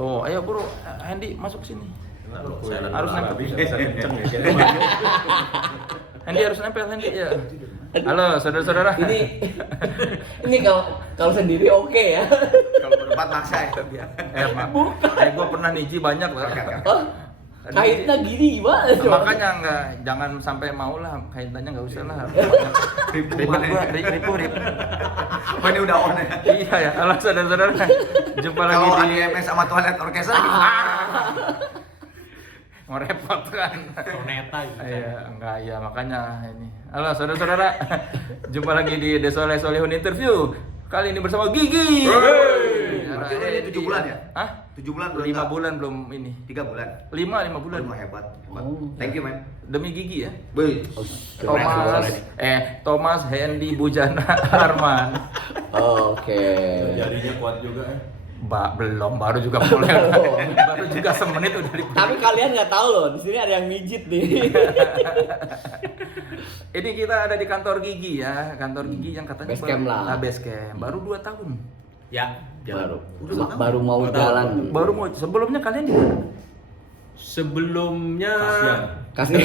Oh, ayo bro, Hendy masuk sini. Harus nempel. Bisa kenceng ya. Hendy harus nempel, Hendy ya. Halo saudara-saudara. Ini kalau sendiri oke ya. Kalau berempat maksa ya. Gua pernah niji banyak lah. Oh, kaitnya gini gimana? Makanya jangan sampai mau lah, kaitannya nggak usah lah. Ribu. Oh ini udah on ya. Iya ya, halo saudara-saudara. Jumpa lagi Kalau di ADMS sama Twilight Orchestra mau repot kan. Soneta gitu. Iya, enggak ya makanya ini. Halo saudara-saudara. Jumpa lagi di Desoleh Solihun Interview. Kali ini bersama Gigi. Berarti ini 7 bulan ya? Hah? 7 bulan belum? 5 bulan belum ini. 3 bulan. 5 bulan. Hebat. Oh. Thank you man. Demi Gigi ya. Boy. Thomas Hendy Bujana Arman. Oke. Jarinya kuat juga ya. Belum, baru juga mulai. Baru juga semenit udah di. Tapi kalian nggak tahu loh, di sini ada yang mijit nih. Ini kita ada di kantor Gigi ya, kantor Gigi yang katanya Basecamp lah. Basecamp. Baru 2 tahun. Ya, Baru mau jalan. Baru mau. Sebelumnya kalian di mana? sebelumnya Kasih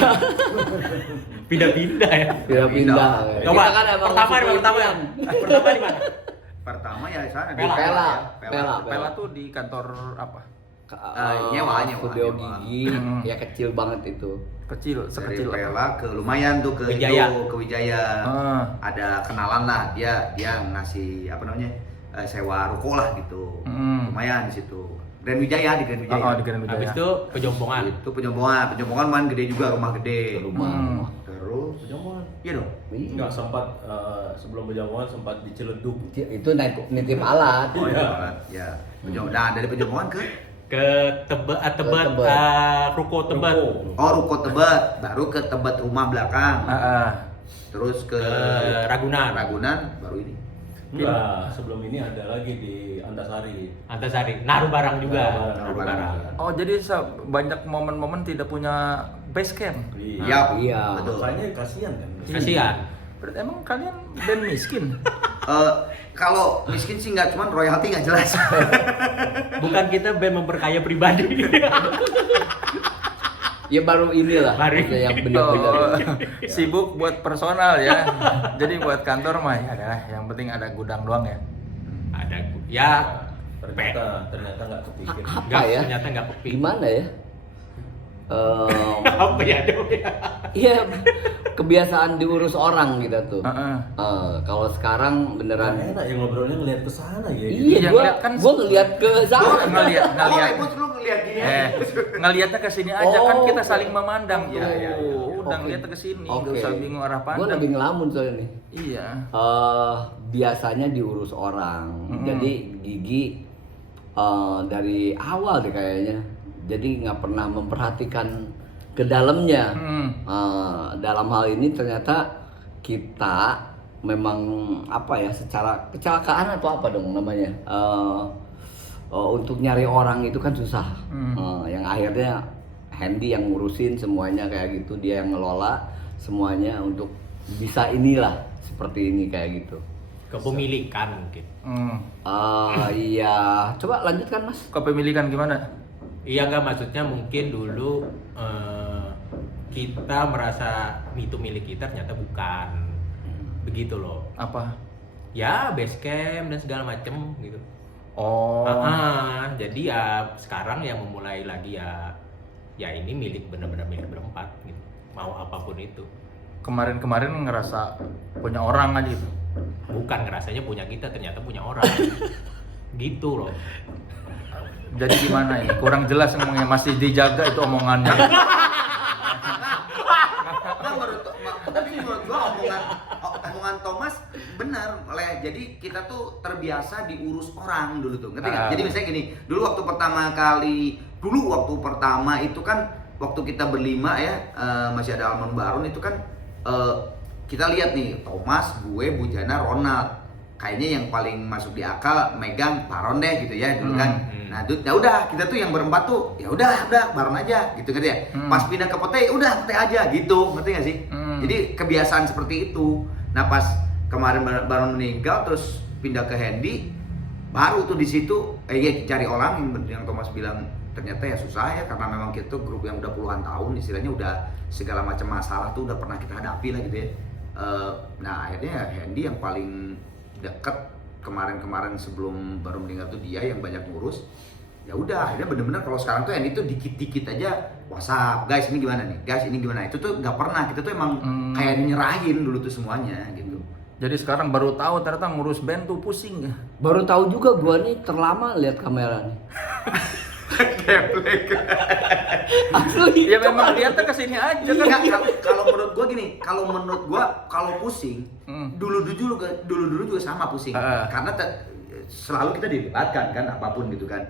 pindah-pindah ya. pindah. Coba, Kita kan emang pertama di suku mana? Indian. Pertama di mana? Pertama ya di sana di Pela. Pela tuh di kantor apa? Nyewa. Studio Gigi ya kecil banget itu. Kecil, Dari sekecil apa? Pela ke lumayan tuh ke Wijaya. itu, ke Wijaya. Ada kenalan lah dia ngasih apa namanya sewa ruko lah gitu. Lumayan di situ. Grand Wijaya di Grand Wijaya. Oh, di Grand Wijaya. Habis itu pejompongan. Itu penjompongan man gede juga, rumah gede. Terus Pejompongan. iya dong. Enggak sempat sebelum pejompongan sempat di Ciledug. Itu nitip alat. Oh iya. Ya. Nah, dari penjompongan ke Tebet, Tebet. Ruko Tebet. Ruko Tebet, baru ke Tebet rumah belakang. Terus ke Ragunan. baru ini. Enggak, sebelum ini ada lagi di Antasari. Naruh barang juga. Naruh barang. Oh, jadi banyak momen-momen tidak punya base camp. Iya. Betul. Makanya kasihan kan. Kasihan. Berarti emang kalian band miskin? Kalau miskin sih nggak, cuman royalti nggak jelas. Bukan kita band memperkaya pribadi. Ya baru inilah. Baru maksudnya yang benar-benar. Sibuk buat personal ya. Jadi buat kantor mah ya adalah yang penting ada gudang doang ya. Ada ya ternyata nggak kepikir. Apa ya? Ternyata nggak kepikir. Gimana ya? Apa ya dong ya? Iya, kebiasaan diurus orang gitu tuh. Kalau sekarang beneran. Enak ya ngobrolnya ngeliat ke sana ya. Iya, Yang gua lihat kan ngeliat ke sana. ngelihat Ribut lu ngeliat gini. ngelihatnya ke sini aja kan kita saling memandang tuh. Iya. Udah Oke. ngeliatnya ke sini, Oke. enggak usah bingung arah Gua pandang. lebih ngelamun soalnya nih. Iya. Biasanya diurus orang. Jadi Gigi dari awal deh kayaknya. Jadi nggak pernah memperhatikan ke dalamnya. Dalam hal ini ternyata kita memang apa ya, secara kecelakaan atau apa dong namanya, untuk nyari orang itu kan susah. Yang akhirnya Hendy yang ngurusin semuanya kayak gitu, dia yang ngelola semuanya untuk bisa inilah seperti ini kayak gitu. Kepemilikan mungkin. Iya, coba lanjutkan Mas. Kepemilikan gimana? Iya nggak, maksudnya mungkin dulu kita merasa itu milik kita, ternyata bukan. Begitu loh. Apa? Ya base camp dan segala macem gitu. Oh. Jadi ya sekarang yang memulai lagi ya ini milik, benar-benar milik berempat gitu. Mau apapun itu. Kemarin-kemarin ngerasa punya orang aja gitu. Bukan ngerasanya punya kita, ternyata punya orang. Gitu loh. Jadi gimana ini? Kurang jelas ngomongnya, masih dijaga itu omongannya. Tapi menurut gua omongan Thomas benar, jadi kita tuh terbiasa diurus orang dulu tuh, ngerti nggak? Jadi misalnya gini, dulu waktu pertama itu kan waktu kita berlima ya, masih ada Alman Baron itu kan, kita lihat nih Thomas, gue, Bujana, Ronald. Kayaknya yang paling masuk di akal megang Baron deh gitu ya dulu kan. Nah, ya udah kita tuh yang berempat tuh ya udah Baron aja gitu kan ya. Pas pindah ke Pete udah Pete aja gitu, ngerti gak sih? Jadi kebiasaan seperti itu. Nah, pas kemarin Baron meninggal terus pindah ke Hendy, baru tuh di situ ya cari orang yang Thomas bilang ternyata ya susah ya, karena memang kita tuh grup yang udah puluhan tahun, istilahnya udah segala macam masalah tuh udah pernah kita hadapi lah gitu ya. Nah akhirnya Hendy yang paling deket kemarin sebelum baru meninggal tuh dia yang banyak ngurus. Ya udah akhirnya bener-bener kalau sekarang tuh Hendy tuh dikit-dikit aja WhatsApp, guys ini gimana nih, guys ini gimana, itu tuh nggak pernah, kita tuh emang kayak nyerahin dulu tuh semuanya gitu. Jadi sekarang baru tahu ternyata ngurus band tuh pusing. Baru tahu juga gua nih terlama lihat kamera nih. Asli. Ya memang dia tuh kesini aja kan. Enggak, kalau menurut gua gini, kalau pusing, dulu juga sama pusing. Karena selalu kita dilibatkan kan apapun gitu kan.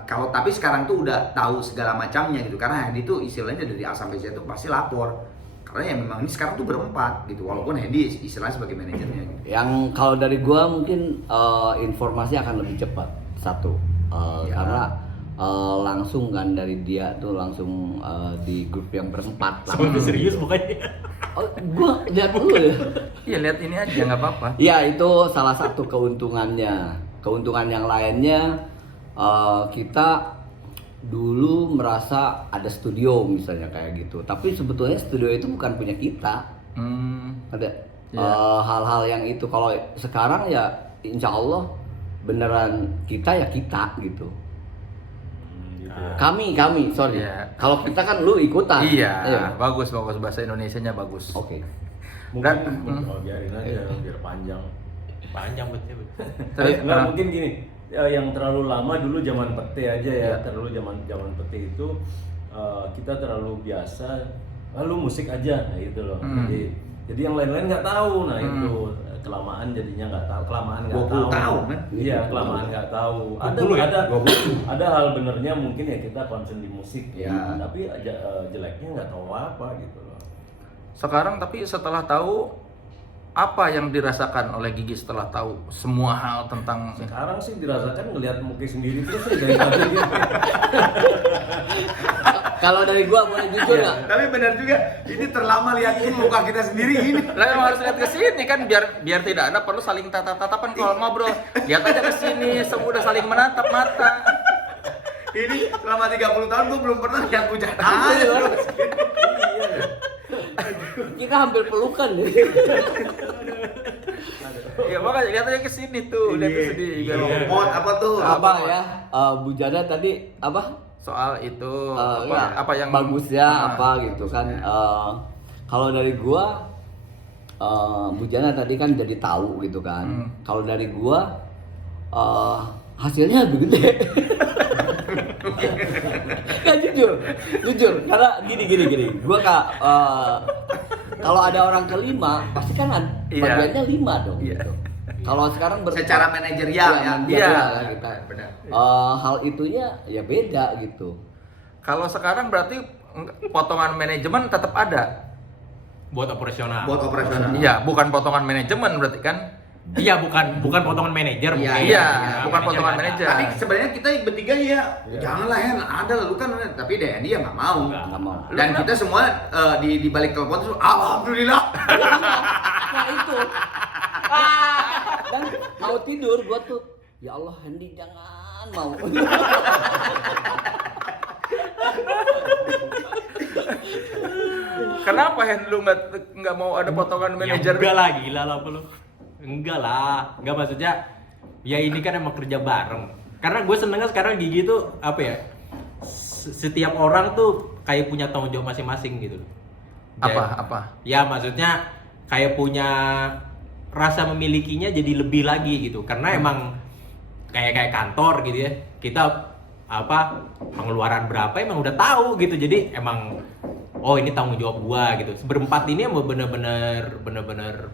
Tapi sekarang tuh udah tahu segala macamnya gitu. Karena Hendy tuh istilahnya dari A sampai Z tuh pasti lapor. Karena ya memang ini sekarang tuh berempat gitu. Walaupun Hendy istilahnya sebagai manajernya gitu. Yang kalau dari gua mungkin informasi akan lebih cepat. Satu. Karena langsung kan dari dia tuh langsung di grup yang berempat lah. Sampai serius bukannya. Oh, gua lihat dulu ya. Iya lihat ini aja nggak apa-apa. Ya itu salah satu keuntungannya. Keuntungan yang lainnya kita dulu merasa ada studio misalnya kayak gitu. Tapi sebetulnya studio itu bukan punya kita. Ada hal-hal yang itu. Kalau sekarang ya insya Allah beneran kita ya kita gitu. Gitu ya. Kami, sorry. Iya. Kalau kita kan lu ikutan. Iya, bagus bahasa Indonesianya bagus. Oke. Mungkin biarin aja biar panjang. Panjang betul. Terus Nggak, mungkin gini, yang terlalu lama dulu zaman pete aja ya, terlalu zaman pete itu kita terlalu biasa, lalu musik aja, nah itu loh. Jadi yang lain-lain nggak tahu, nah itu kelamaan jadinya nggak tahu, kelamaan nggak 20 tahu. tahun kan? Iya, kelamaan nggak tahu. 20 ya? Ada hal benernya mungkin ya kita concern di musik Ya. tapi jeleknya nggak tahu apa gitu loh. sekarang tapi setelah tahu apa yang dirasakan oleh Gigi setelah tahu semua hal tentang Sekarang sih dirasakan ngelihat Muki sendiri terus ya dari tadi gitu. Kalau dari gua boleh jujur nggak? Tapi benar juga, ini terlama liatin muka kita sendiri ini. lah emang harus lihat ke sini kan biar tidak ada perlu saling tatap-tatapan kalau ngobrol. Lihat aja ke sini, udah saling menatap mata. Ini selama 30 tahun gue belum pernah lihat hujan Kita hampir pelukan deh. Ya makanya lihat aja ke sini tuh, lihat ke sini biar Mod apa tuh? Apa ya? Bu Jana tadi apa? soal itu Ya, apa yang bagusnya apa gitu kan? Kalau dari gua, Bu Jana tadi kan jadi tahu gitu kan. Kalau dari gua, hasilnya lebih gede. Kan jujur, karena gini. Gua kalau ada orang kelima, pasti kan bagiannya 5 dong. Iya. Gitu. Kalau sekarang Secara manajerial ya. Iya, kita. Benar. Hal itunya ya beda gitu. Kalau sekarang berarti potongan manajemen tetap ada. Buat operasional. Buat operasional. Iya, bukan potongan manajemen berarti kan? Iya, bukan potongan manajer. Iya, mungkin. iya, Ya, bukan potongan nggak ada. manajer. Tapi sebenarnya kita bertiga ya, janganlah ya, ada lu kan, tapi Denny ya nggak mau. Nggak mau. Dan kita semua di balik telepon tuh, alhamdulillah. Nah itu. Dan mau tidur gua tuh, ya Allah Hendy jangan mau. Kenapa Hen lu nggak mau ada potongan manajer? Ya enggak lah, gila lah apa lu. Enggak lah, enggak maksudnya ya ini kan emang kerja bareng. Karena gue senengnya sekarang Gigi tuh apa ya? Setiap orang tuh kayak punya tanggung jawab masing-masing gitu. Apa? Ya maksudnya kayak punya rasa memilikinya jadi lebih lagi gitu. Karena emang kayak kantor gitu ya. Kita apa pengeluaran berapa emang udah tahu gitu. Jadi emang oh ini tanggung jawab gua gitu. Berempat ini emang bener-bener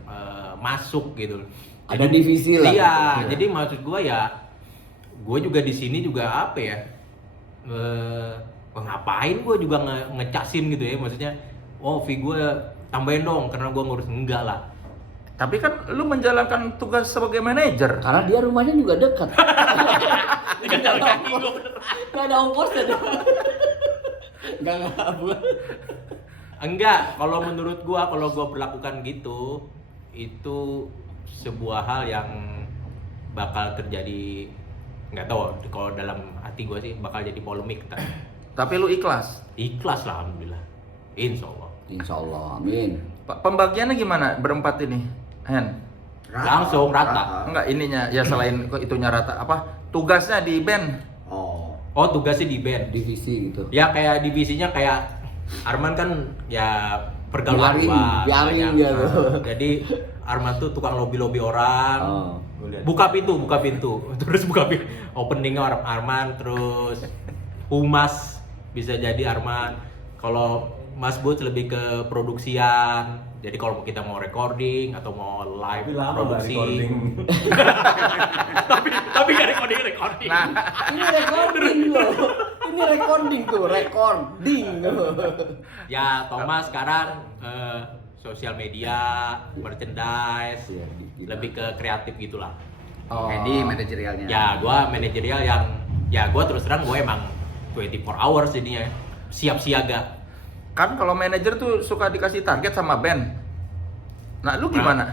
masuk gitu. Ada divisi lah. Iya, gitu. jadi maksud gua ya gua juga di sini juga apa ya? Ngapain gua juga ngecasin gitu ya. Maksudnya oh fee gua tambahin dong karena gua ngurus enggak lah. Tapi kan lu menjalankan tugas sebagai manajer. Karena dia rumahnya juga dekat. Jalan kaki gua bener. Gak ada ongkosnya. Enggak buat. Enggak, kalau menurut gua kalau gua berlakukan gitu itu sebuah hal yang bakal terjadi, nggak tahu kalau dalam hati gue sih bakal jadi polemik ntar. Tapi lu ikhlas. Ikhlas lah alhamdulillah. Insya Allah. Insya Allah, amin. Pembagiannya gimana berempat ini, Hen? Langsung rata. Enggak ininya ya selain itunya rata apa? Tugasnya di band. Oh tugasnya di band. Divisi gitu. Ya kayak divisinya kayak Arman kan ya pergaulan Biarin dia tuh. Jadi Arman tuh tukang lobby orang. Oh. Buka pintu. Terus openingnya Arman, terus humas bisa jadi Arman. Kalau Mas Boots lebih ke produksian. Jadi kalau kita mau recording atau mau live Tapi lama produksi. recording. tapi nggak recording. Nah, Ini recording loh. Ini recording tuh, recording. Ya Thomas sekarang sosial media, merchandise, Iya, lebih ke kreatif gitulah. Edi manajerialnya. Ya gua manajerial yang ya gua terus terang gue emang 24 hours jadinya, siap siaga. kan kalau manajer tuh suka dikasih target sama band. Nah, lu gimana?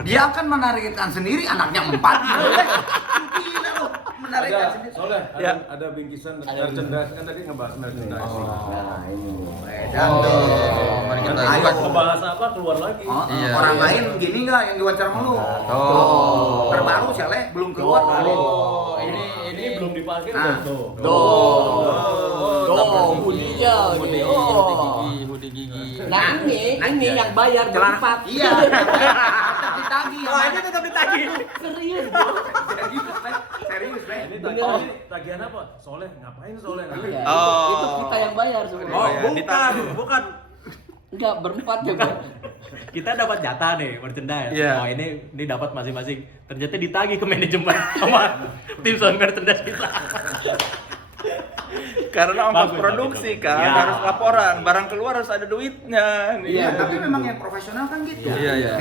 Dia akan menargetkan sendiri anaknya 4. Gila lu, menargetkan Ada, sendiri. soalnya Ya. ada bingkisan merchandise kan tadi ngebahas merchandise. Nah, ini. Mari kita Ayo. buka. Ngebahas apa keluar lagi. Iya. Orang lain gini nggak yang diwawancara sama lu? Oh. Terbaru Saleh belum keluar baru. Oh, ini belum dipakai Ah. udah tuh. Budinya ini. Oh. Hoodie gigi. Nah, ini yang bayar berempat. Iya. Ditagih. Oh, ini tetap ditagih. Serius, bro. Serius, Bre. Ini Beneran. tagihan apa? Soleh, ngapain Soleh? Iya, Oh. itu kita yang bayar sebenarnya. Oh, Iya, bukan. Enggak, berempat ya, Bro. Kita dapat jatah nih merchandise. Iya. Oh, ini dapat masing-masing. Ternyata ditagih ke manajemen sama tim sound merchandise kita. Karena ongkos Bagus, produksi bagus. kan Ya. harus laporan, barang keluar harus ada duitnya. Iya, tapi memang yang profesional kan gitu. Iya, iya.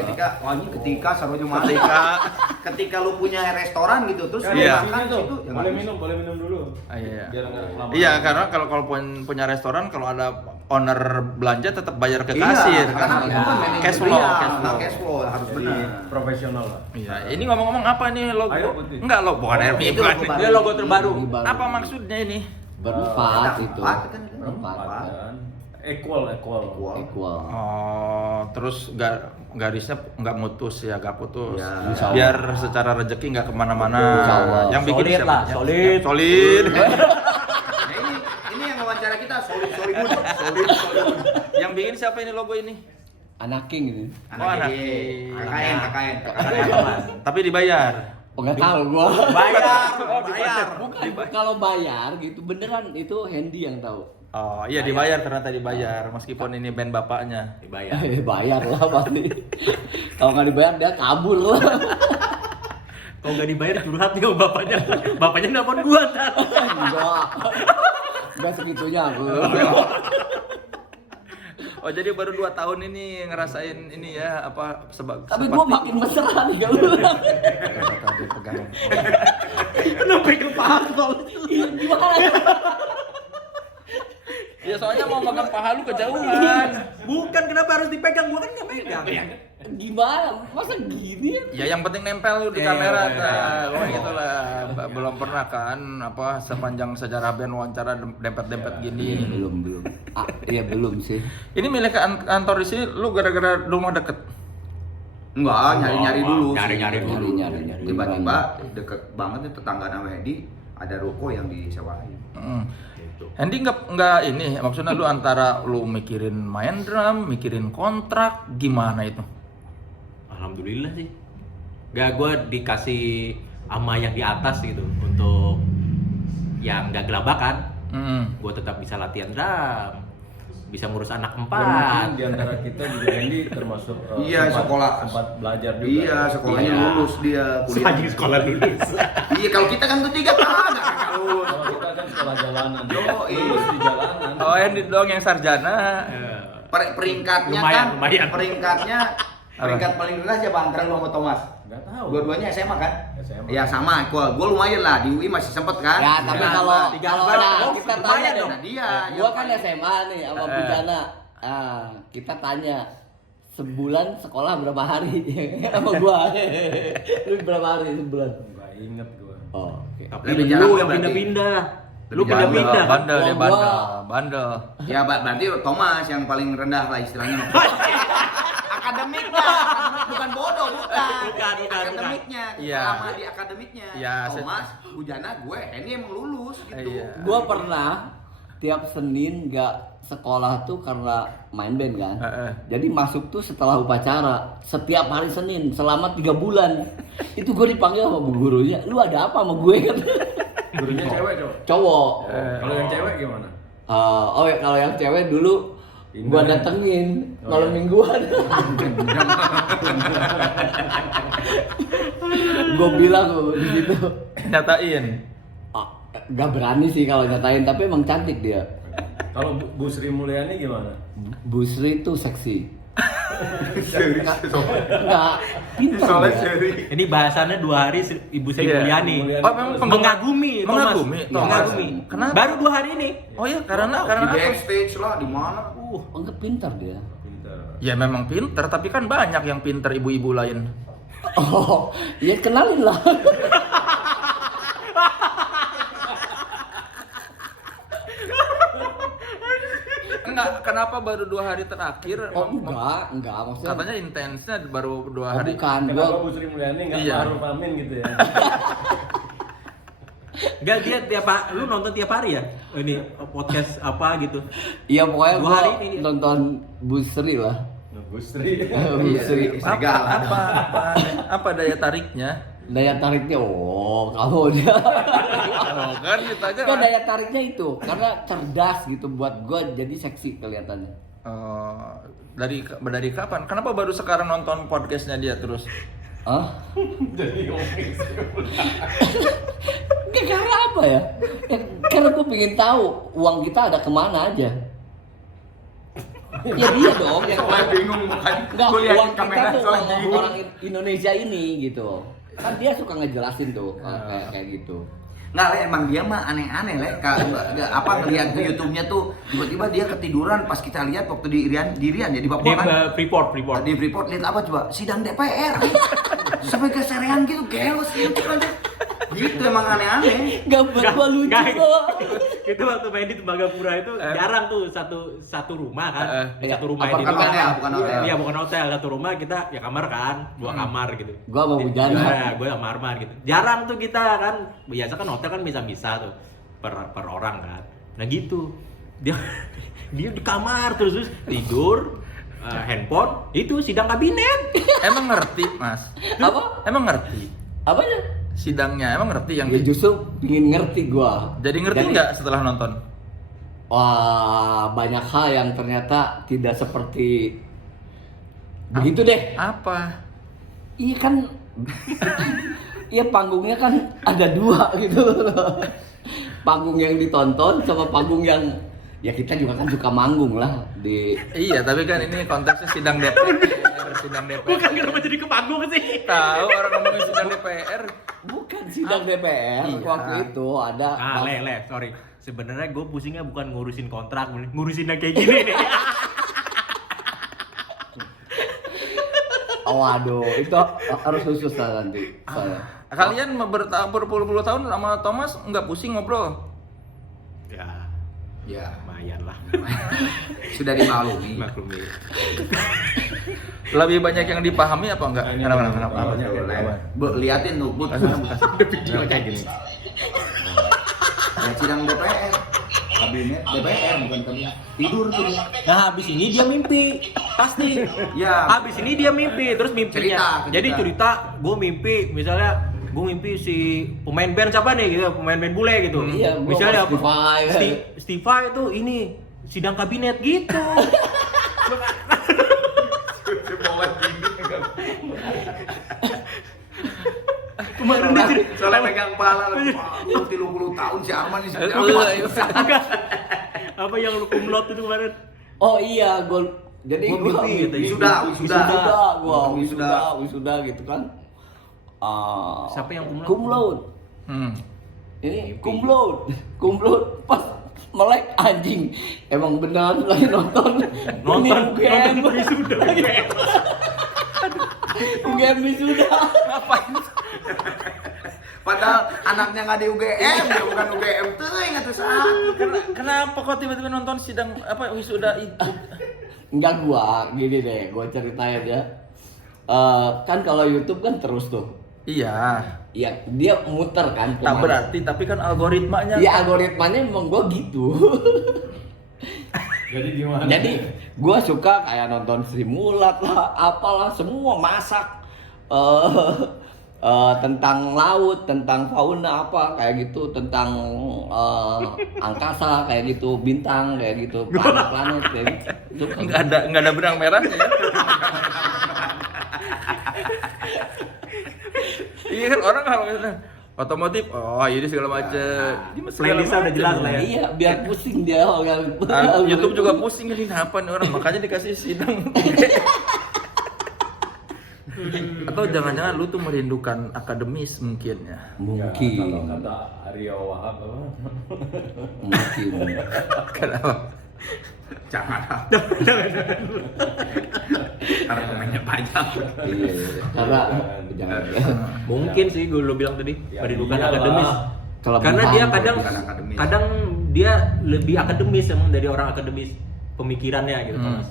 Ketika sarunya ketika lu punya restoran gitu terus lu Iya. makan Sini tuh, situ ya boleh bagus. minum dulu. Iya. Biar nggak lama. Iya, karena kalau punya restoran kalau ada owner belanja tetap bayar ke Iya, kasir karena kan. itu kan manajemen Cash flow, dia, cash flow. cash flow harus Jadi benar. profesional lah. Iya, ini ngomong-ngomong apa nih logo? Air putih. Enggak, lo bukan air Itu bukan. logo baru. Dia logo terbaru. Apa maksudnya ini? Berempat itu. Empat kan? Berempat kan. Equal. Equal. Oh, terus garisnya nggak mutus ya, nggak putus. Ya. Insya Allah. Biar secara rezeki nggak kemana-mana. Insya Allah. Yang bikin Solid siapa? lah, Ya, solid. ya, solid. Nah, ini yang wawancara kita solid. Yang bikin siapa ini logo ini? Anak King gitu. Anaknya anak. di KKN. Tapi dibayar. Oh, nggak tahu gua. Bayar. Bukan, kalau bayar gitu beneran itu Hendy yang tahu. Oh iya dibayar, ternyata dibayar meskipun ini band bapaknya. Dibayar. Bayar lah pasti. Kalau nggak dibayar dia kabur lah. Kalau nggak dibayar curhat nih sama bapaknya. Bapaknya nelpon gua ntar. Enggak segitunya aku. Oh jadi baru 2 tahun ini ngerasain ini ya apa Tapi gua makin mesra nih kalau. tadi pegang. Lu pegang paha kalau Gimana? Ya soalnya mau makan paha lu kejauhan. bukan kenapa harus dipegang? Gua kan nggak megang. Gimana? Masa gini? Ya yang penting nempel lu di Iya, kamera iya, nah, iya. gitu lah. Belum pernah kan apa sepanjang sejarah band wawancara dempet-dempet gini. Belum. Iya belum sih. Ini milik kantor di sini lu gara-gara rumah deket. Enggak, nyari-nyari dulu. sih. Nyari-nyari dulu. Nyari. Tiba-tiba deket banget nih tetangga nama Edi ada ruko yang disewain. Andy nggak ini maksudnya lu antara lu mikirin main drum, mikirin kontrak gimana itu? Alhamdulillah sih. Gak, gue dikasih sama yang di atas gitu untuk yang gak gelabakan. Gue tetap bisa latihan drum, bisa ngurus anak Dan mungkin 4. di antara kita juga Hendy termasuk Iya, sekolah. sempat belajar juga. Iya, sekolahnya Iya. lulus dia kuliah. Anjing sekolah lulus. Iya, kalau kita kan tuh 3 tahun nggak lulus. Kalau kita kan sekolah jalanan. Yoi. Lulus di jalanan. Oh Andy doang yang sarjana. Peringkatnya Lumayan. peringkat paling rendah siapa antara lu sama Thomas? Enggak tahu. Dua-duanya SMA kan? SMA. Ya sama, gua lumayan lah di UI masih sempet kan? Ya, tapi Nah, kalau tiga kalau abad. nah, Oh, kita lumayan tanya dong. dong. Nah, dia Gua kan SMA nih sama Bujana. Kita tanya sebulan sekolah berapa hari sama gua? Lu berapa hari sebulan? Nggak inget gua. Oh, oke. Tapi Lebih lu jarang yang berarti. pindah-pindah. Lu Lebih jarang. pindah-pindah. Bandel dia Gua- bandel. Ya berarti Thomas yang paling rendah lah istilahnya. Akademiknya, bukan bodoh, bukan. Bukan. Akademiknya, Iya. selama di akademiknya. Iya, Thomas, Bujana, gue, ini emang lulus gitu. Iya. Gua pernah tiap Senin nggak sekolah tuh karena main band kan. Jadi masuk tuh setelah upacara setiap hari Senin selama 3 bulan. Itu gue dipanggil sama bu gurunya. Lu ada apa sama gue kan? Gurunya cewek dong. Cowok. Kalau yang cewek gimana? Oh ya kalau yang cewek dulu gua datengin malam mingguan. Gua bilang di situ. Nyatain. Gak berani sih kalau nyatain, tapi emang cantik dia. Kalau Bu Sri Mulyani gimana? Bu Sri tuh seksi. Serius. Enggak, pintar Soalnya dia. serius. Ini bahasannya 2 hari Ibu Sri Iya. Mulyani. Oh, memang Mengagumi, Thomas. Mengagumi, Thomas. Mengagumi. Kenapa? Baru 2 hari ini. Oh ya, karena Di apa? backstage lah, di mana? Enggak pintar dia. Pintar. Ya memang pinter, tapi kan banyak yang pinter ibu-ibu lain. Oh, ya kenalin lah. Enggak, kenapa baru 2 hari terakhir? Oh enggak maksudnya. Katanya intensnya baru 2 Oh, hari. bukan, Kenapa gua Bu Sri Mulyani nggak Iya. Ma'ruf Amin gitu ya? Enggak, dia lu nonton tiap hari ya? Ini podcast apa gitu. iya pokoknya 2 gua hari ini dia. nonton Bu Sri lah. Bu Sri. Bu Sri. Apa, apa daya tariknya? Daya tariknya, kamu dia. Oh, kan ditanya. Kan daya tariknya itu karena cerdas gitu buat gua jadi seksi kelihatannya. Dari kapan? Kenapa baru sekarang nonton podcastnya dia terus? Hah? Jadi ngomongin Nggak, karena apa ya? Karena gua pengen tahu uang kita ada kemana aja. Ya dia dong yang Soalnya bingung bukan. Enggak, Gue liatin uang kita kamera tuh soalnya uang bingung. orang Indonesia ini gitu. Kan dia suka ngejelasin tuh kayak gitu. Nggak, Le, emang dia mah aneh-aneh, Le. Apa ngeliat di YouTube-nya tuh tiba-tiba dia ketiduran pas kita lihat waktu di Irian ya di Papua Di kan. Freeport. Di Freeport lihat apa coba? Sidang DPR. Sampai keserean gitu, gelos gitu aja. Gitu emang aneh-aneh. Gak buat gua lucu kok. Itu waktu main di Tembagapura itu jarang tuh satu rumah kan. Satu rumah Apa di bukan hotel, bukan hotel. Iya, bukan hotel, satu rumah kita ya kamar kan, 2 kamar gitu. Gua mau Bujana. Ya, gue sama Arman gitu. Jarang tuh kita kan, biasa kan hotel kan bisa tuh per orang kan. Nah gitu. Dia dia di kamar terus tidur, handphone, itu sidang kabinet. Emang ngerti, Mas? Apa? Emang ngerti? Apanya? Sidangnya emang ngerti yang Ya justru pingin ngerti gua. Jadi ngerti nggak setelah nonton? Wah, banyak hal yang ternyata tidak seperti begitu deh. Apa? Iya kan, iya panggungnya kan ada 2 gitu. Panggung yang ditonton sama panggung yang ya kita juga kan suka manggung lah di. Iya, tapi kan ini konteksnya sidang DPR. Sidang DPR. Bukan kenapa jadi ke panggung sih? Tahu orang ngomongin sidang DPR. Bukan sidang DPR Iya. waktu itu ada. Sorry. Sebenarnya gue pusingnya bukan ngurusin kontrak, ngurusin yang kayak gini nih. Oh, waduh, itu harus khusus lah nanti. Saya. Kalian berpuluh-puluh tahun sama Thomas nggak pusing ngobrol? Ya, Ya, lumayan lah. sudah dimaklumi. Maklumi. Lebih banyak yang dipahami apa enggak? Nah, ini Kenapa? banyak yang lain. Liatin tuh, Bud. Video kayak gini. Ya sidang DPR. Kabinet DPR bukan kabinet. Tidur tuh dia. Nah, habis ini dia mimpi. Pasti. Ya. Habis ini dia mimpi, terus mimpinya. Cerita. Jadi cerita, gue mimpi, misalnya gue mimpi si pemain band siapa nih gitu, pemain band bule gitu. Iya, gua misalnya sama Stifai. Stifai itu ini sidang kabinet gitu. Kemarin dia cerita, Soalnya megang pala lagi. 30 tahun si Arman di sini. apa yang lu kumlot itu kemarin? Oh iya, jadi Gua gua mimpi gitu. wisuda gitu kan. Siapa yang cum laude? Cum laude. Hmm. Ini cum laude pas melek anjing. Emang beneran lagi nonton UGM wisuda. UGM wisuda. Ngapain? Padahal anaknya nggak di UGM, dia bukan UGM teuing atuh saat. Kenapa kok tiba-tiba nonton sidang apa wisuda itu? Enggak gua, gini deh, gua ceritain ya. Kan kalau YouTube kan terus tuh. Iya. Iya, dia muter kan. Tak berarti, tapi kan algoritmanya. Iya, algoritmanya emang gua gitu. Jadi gimana? Jadi gua suka kayak nonton Sri Mulat lah, apalah semua masak. Tentang laut, tentang fauna apa kayak gitu, tentang angkasa kayak gitu, bintang kayak gitu, planet-planet kayak gitu. Nggak ada benang merahnya ya. Iya kan orang kalau misalnya otomotif, oh ini segala macam. Playlistnya udah jelas lah ya. Iya, biar pusing dia orang. YouTube juga pusing ini apa nih orang, makanya dikasih sidang. Atau jangan-jangan lu tuh merindukan akademis mungkin ya. Mungkin. Ya, kalau kata Aryo Wahab apa? Mungkin. Kenapa? Jangan. Karena pemainnya banyak. Iya. Karena jangan. Mungkin sih gue lo bilang tadi, Ya, merindukan iyalah. akademis. Kelebihan Karena dia kadang bukan akademis. kadang dia lebih akademis emang dari orang akademis pemikirannya gitu Mas.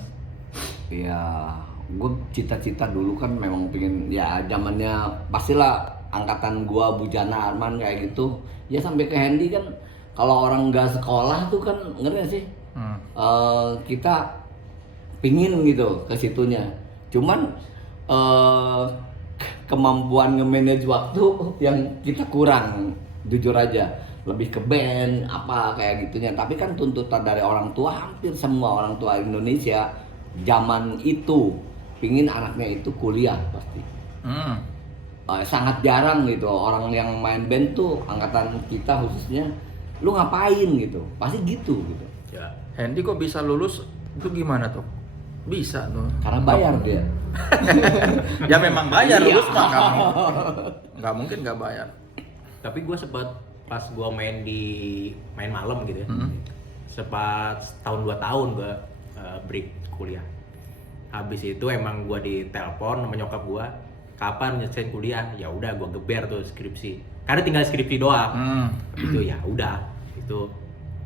Iya, gue cita-cita dulu kan memang pengen ya zamannya pastilah angkatan gua Bujana Arman kayak gitu. Ya sampai ke Hendy kan kalau orang nggak sekolah tuh kan ngerti gak sih? Kita pingin gitu ke situnya. Cuman kemampuan nge-manage waktu yang kita kurang, jujur aja. Lebih ke band apa kayak gitunya. Tapi kan tuntutan dari orang tua, hampir semua orang tua Indonesia zaman itu pingin anaknya itu kuliah pasti. Sangat jarang gitu orang yang main band tuh angkatan kita khususnya, lu ngapain gitu, pasti gitu. Ya. Hendy kok bisa lulus itu gimana tuh? Bisa tuh. Karena bayar dia. Ya memang bayar Iya. lulus mah nggak mungkin nggak bayar. Tapi gue sempat pas gue main malam gitu ya. Sempat setahun 2 tahun gue break kuliah. Habis itu emang gue ditelepon sama nyokap gue, kapan nyelesain kuliah? Ya udah gue geber tuh skripsi. Karena tinggal skripsi doang. Itu ya udah. Itu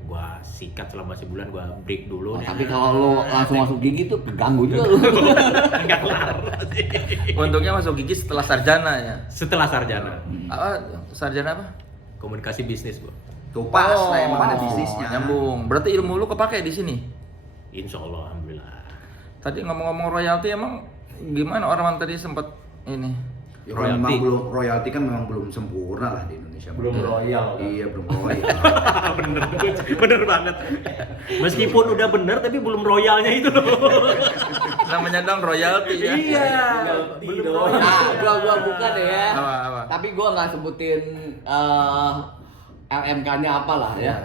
gue sikat selama sebulan, gue break dulu. Oh, tapi kalau lu langsung masuk gigi tuh keganggu juga lu. Enggak kelar. Untungnya masuk gigi setelah sarjana ya. Setelah sarjana, Apa sarjana apa? komunikasi bisnis gue. Tuh pas lah emang ada bisnisnya. Nyambung. Berarti ilmu lu kepake di sini. Insya Allah, alhamdulillah. Tadi ngomong-ngomong royalti emang gimana orang tadi sempat ini? Ya, kalau memang Royalti. belum royalti kan memang belum sempurna lah di Indonesia. Belum royal kan? Iya, belum royal. bener banget. Meskipun udah bener tapi belum royalnya itu loh. Namanya dong royalti ya. Iya. Belum Belum royal. Nah, gua bukan ya. Apa? Tapi gua nggak sebutin LMK-nya apalah ya.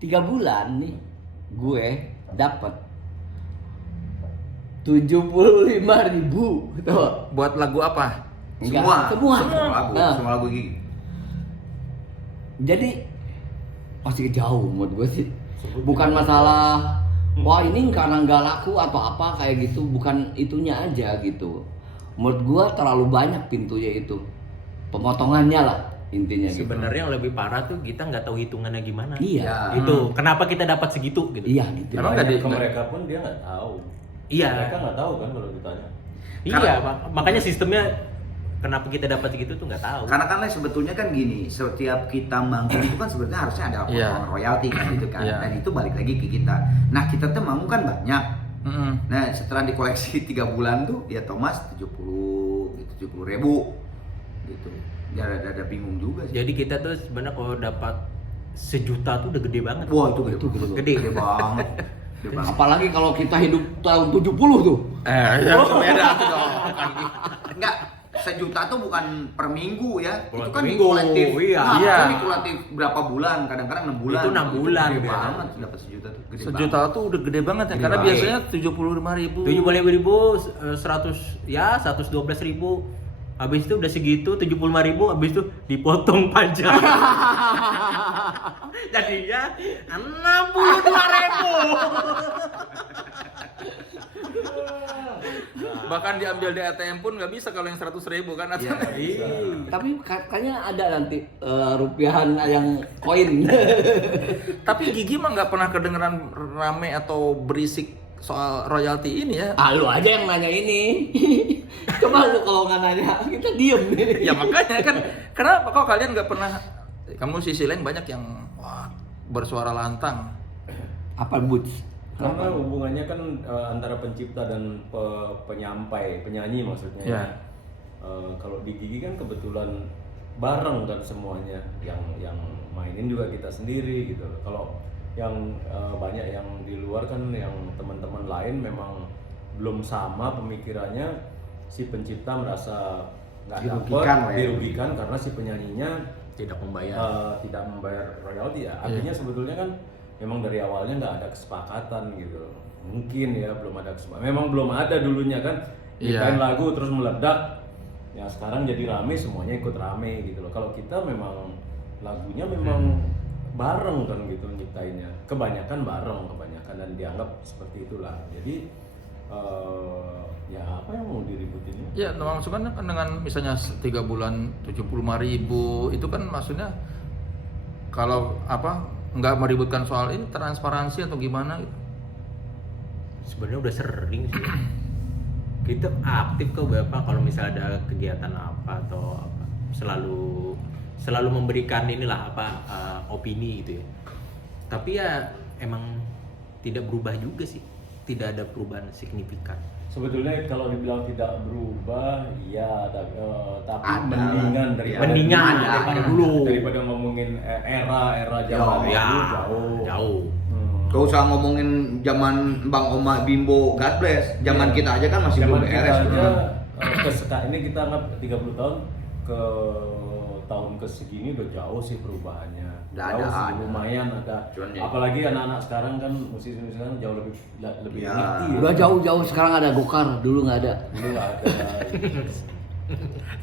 3 bulan nih gue dapat 75.000 tuh. Buat lagu apa? Enggak, semua. lagu, Nah, semua lagu gigi. jadi masih jauh menurut gue sih. Bukan masalah wah ini karena nggak laku atau apa kayak gitu, bukan itunya aja gitu. Menurut gue terlalu banyak pintunya itu, pemotongannya lah intinya. Sebenarnya yang lebih parah tuh kita nggak tahu hitungannya gimana. Gitu. Iya. Ya. Itu kenapa kita dapat segitu gitu. Iya gitu. Emang nggak Tanya di- ke mereka pun dia nggak tahu. Iya. Mereka nggak tahu kan kalau ditanya. Iya, makanya sistemnya kenapa kita dapat segitu tuh nggak tahu. Karena kan sebetulnya kan gini, setiap kita manggung itu kan sebenarnya harusnya ada Iya. potongan royalti kan gitu kan. Iya. Dan itu balik lagi ke kita. Nah, kita tuh manggung kan banyak. Nah, setelah dikoleksi 3 bulan tuh ya Thomas 70 ribu gitu. Ya ada bingung juga sih. Jadi kita tuh sebenarnya kalau dapat 1 juta tuh udah gede banget. Wah, itu gede, Gede. gede banget. Gede banget. Apalagi kalau kita hidup tahun 70 tuh. Ya beda tuh dong. Enggak, 1 juta tuh bukan per minggu ya. Bukan Itu kan per minggu, dikolektif. iya. Nah, Iya. itu dikolektif berapa bulan? Kadang-kadang 6 bulan. Itu 6 bulan, Gede gitu. banget dapat 1 juta tuh. Gede Sejuta tuh udah gede banget ya, Gede karena banget. biasanya 75.000. 75.000, 100 ya 112.000. Habis itu udah segitu 75.000, habis itu dipotong pajak. Jadinya 62.000. Bahkan diambil di ATM pun nggak bisa kalau yang 100.000 kan Iya. ATM. Tapi katanya ada nanti rupiahan yang koin. Tapi Gigi mah nggak pernah kedengeran rame atau berisik soal royalti ini ya. Ah, lu aja yang nanya ini. Coba lu kalau nggak nanya, kita diem nih. Ya makanya kan, kenapa kok kalian nggak pernah? Kamu sisi lain banyak yang wah, bersuara lantang. Apa Boots? Karena hubungannya kan antara pencipta dan penyampai, penyanyi maksudnya. Ya. Kalau di Gigi kan kebetulan bareng kan semuanya, yang mainin juga kita sendiri gitu loh. Kalau yang banyak yang di luar kan, yang teman-teman lain memang belum sama pemikirannya. Si pencipta merasa nggak dirugikan karena si penyanyinya Tidak membayar. tidak membayar royalti ya. Artinya sebetulnya kan memang dari awalnya nggak ada kesepakatan gitu. Mungkin ya belum ada kesepakatan. Memang belum ada dulunya kan. Nyiptain lagu terus meledak. Ya sekarang jadi rame, semuanya ikut rame gitu loh. Kalau kita memang lagunya memang bareng kan gitu nyiptainnya. Kebanyakan bareng, dan dianggap seperti itulah. Jadi ya apa yang mau diributin? Ya, maksudnya kan dengan misalnya 3 bulan 75.000 itu kan maksudnya kalau apa nggak meributkan soal ini transparansi atau gimana gitu. Sebenarnya udah sering sih. Kita aktif kok Bapak kalau misalnya ada kegiatan apa atau apa. Selalu memberikan inilah apa opini gitu ya. Tapi ya emang tidak berubah juga sih. Tidak ada perubahan signifikan. Sebetulnya kalau dibilang tidak berubah, ya tapi Ada. mendingan Daripada dulu. daripada ngomongin era zaman Yo, dulu jauh. Gak usah ngomongin zaman Bang Oma Bimbo, God bless. Zaman kita aja kan masih Zaman belum kita beres. aja ini kita anggap 30 tahun ke tahun ke segini udah jauh sih perubahannya. Udah Jauh sih, ada. lumayan ada. Cuman ya- Apalagi anak-anak sekarang kan musisi sekarang jauh lebih Ya. ngerti. Udah jauh-jauh sekarang ada gokar, dulu nggak ada. Dulu nggak ada.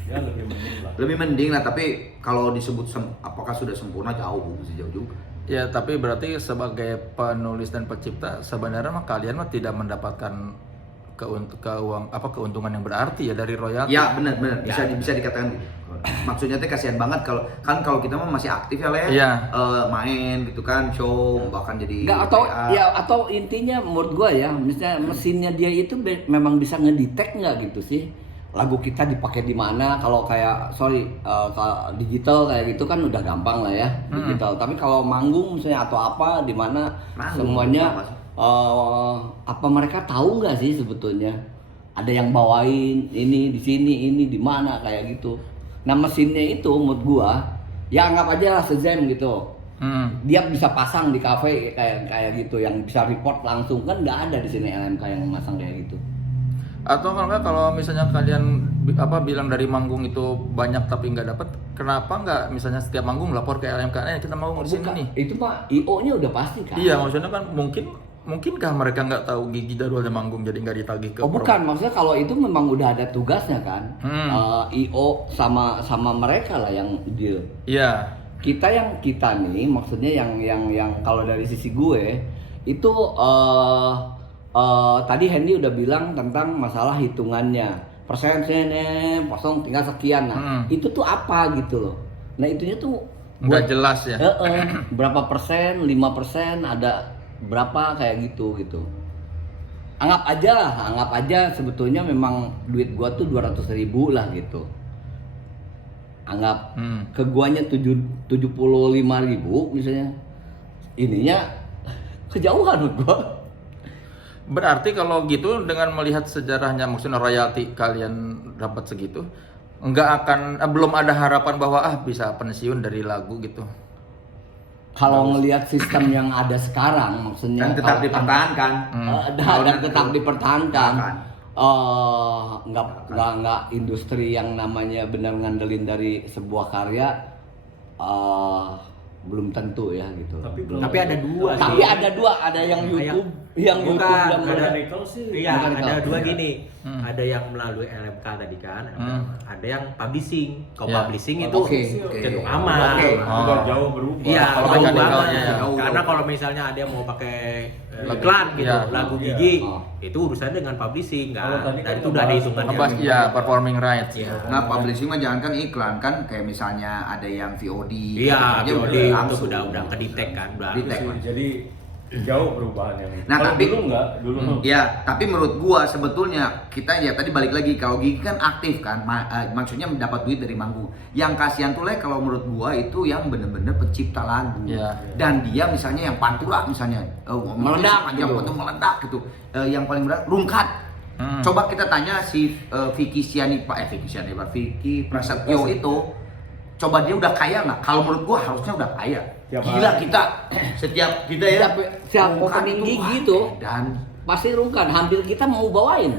Ya lebih mending lah. Lebih mending lah, tapi kalau disebut apakah sudah sempurna, jauh, masih jauh juga. Ya, tapi berarti sebagai penulis dan pencipta sebenarnya mah kalian mah tidak mendapatkan keuntungan yang berarti ya dari royalti. Ya benar bisa dikatakan gitu. Maksudnya teh kasihan banget kalau kita mah masih aktif ya Le. Iya. Main gitu kan, show bahkan jadi Nggak, atau PA. ya atau intinya menurut gua ya, misalnya mesinnya dia itu memang bisa ngedetect nggak gitu sih lagu kita dipakai di mana. Kalau kayak kalau digital kayak gitu kan udah gampang lah ya digital. Tapi kalau manggung misalnya atau apa di mana Manggung, semuanya apa sih? apa mereka tahu nggak sih sebetulnya ada yang bawain ini di sini ini di mana kayak gitu. Nah mesinnya itu menurut gua ya anggap aja lah Shazam gitu. Dia bisa pasang di kafe kayak gitu yang bisa report langsung, kan nggak ada di sini LMK yang masang kayak gitu. Atau kalau misalnya kalian bilang dari manggung itu banyak tapi nggak dapat, kenapa nggak misalnya setiap manggung lapor ke LMK, kita manggung di sini Bukan, nih? itu Pak IO-nya udah pasti kan. Iya, maksudnya kan mungkinkah mereka nggak tahu Gigi jadwalnya manggung jadi nggak ditagih ke bukan, maksudnya kalau itu memang udah ada tugasnya kan. IO sama mereka lah yang deal. Iya. Kita nih maksudnya yang kalau dari sisi gue itu tadi Hendy udah bilang tentang masalah hitungannya, persennya kosong tinggal sekian. Nah itu tuh apa gitu loh. Nah itunya tuh Nggak jelas ya. berapa persen, 5% ada berapa kayak gitu. Anggap aja sebetulnya memang duit gua tuh 200.000 lah gitu. Anggap ke guanya 75.000 misalnya. Ininya kejauhan menurut gua. Berarti kalau gitu dengan melihat sejarahnya maksudnya royalti kalian dapat segitu, belum ada harapan bahwa bisa pensiun dari lagu gitu. Kalau ngelihat sistem yang ada sekarang maksudnya Dan tetap dipertahankan. dan tetap dipertahankan. Nggak industri yang namanya benar ngandelin dari sebuah karya belum tentu ya gitu. Tapi ada dua. Tapi ada dua, ada yang YouTube. Yang Bukan, YouTube yang ada- Mechanical sih. Iya, Mechanical. ada dua Iya. gini. Ada yang melalui LMK tadi kan, ada yang publishing. Kalau Iya. publishing itu Oke. cenderung aman. Oke. Udah jauh berubah. Iya, Kalau jauh mechanical, banget. ya. Jauh. Karena kalau misalnya ada yang mau pakai iklan gitu, Iya. lagu Iya. Gigi, Oh. itu urusannya dengan publishing, Kalau kan? tadi Dan kan itu udah ada ngebahas hitungannya. Ngebahas ya performing rights. Iya. Nah, publishing mah jangan kan iklan kan, kayak misalnya ada yang VOD. Iya, gitu aja VOD itu langsung. udah kedetek kan, udah. Detect. Jadi jauh perubahannya. Nah, Kalau tapi- dulu enggak, dulu Ya, tapi menurut gua sebetulnya kita ya tadi balik lagi kalau Gigi kan aktif kan, maksudnya mendapat duit dari manggung. Yang kasihan tuh Le kalau menurut gua itu yang bener-bener pencipta lagu. Iya. Dan dia misalnya yang pantura misalnya Meledak panjang gitu. itu meledak gitu. Yang paling berat rungkat. Coba kita tanya si Vicky Prasetyo itu, coba dia udah kaya nggak? Kalau menurut gua harusnya udah kaya. Tiap Gila hari. kita setiap kita ya. Siap rungkat opening itu, Gigi wah, tuh. dan Pasti rungkan, hampir kita mau bawain.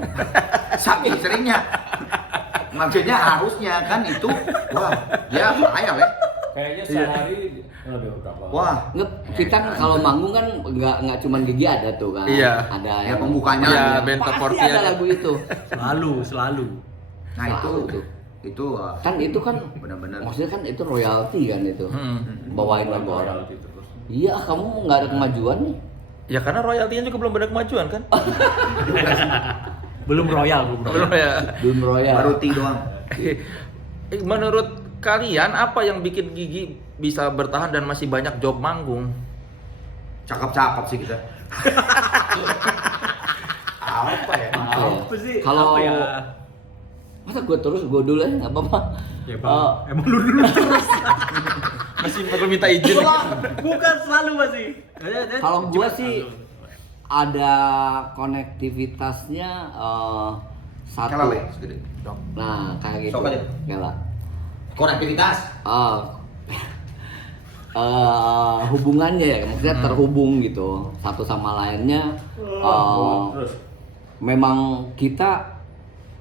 saking seringnya. Maksudnya harusnya kan itu, wah, dia kaya Le. kayaknya sehari ada berapa? Wah, Kita kan kalau manggung kan nggak cuma Gigi ada tuh kan. Iya. Ada Ya, yang pembukanya Iya, lah. band top pasti 40 ada aja. lagu itu. Selalu. Nah itu, Selalu tuh. itu Kan itu kan benar-benar. maksudnya kan itu royalti kan itu. Bawain lagu orang. Royalti terus. Iya, kamu nggak ada kemajuan nih. Ya karena royaltinya juga belum ada kemajuan kan? Belum royal, Belum ya. Belum royal. Baru T doang. Menurut kalian apa yang bikin Gigi bisa bertahan dan masih banyak job manggung? Cakep-cakep sih kita. Apa ya? Apa sih? Kalau Apa ya? masa gue terus gue dulu ya nggak apa-apa. Ya, Bang. Emang lu dulu terus. Masih perlu minta izin. Bukan selalu masih. Kalau gue sih ada konektivitasnya satu. Kalah Le, segede. Nah kayak gitu. Sok aja. Kela. Konektivitas. Hubungannya ya, maksudnya terhubung gitu satu sama lainnya. Terus Memang kita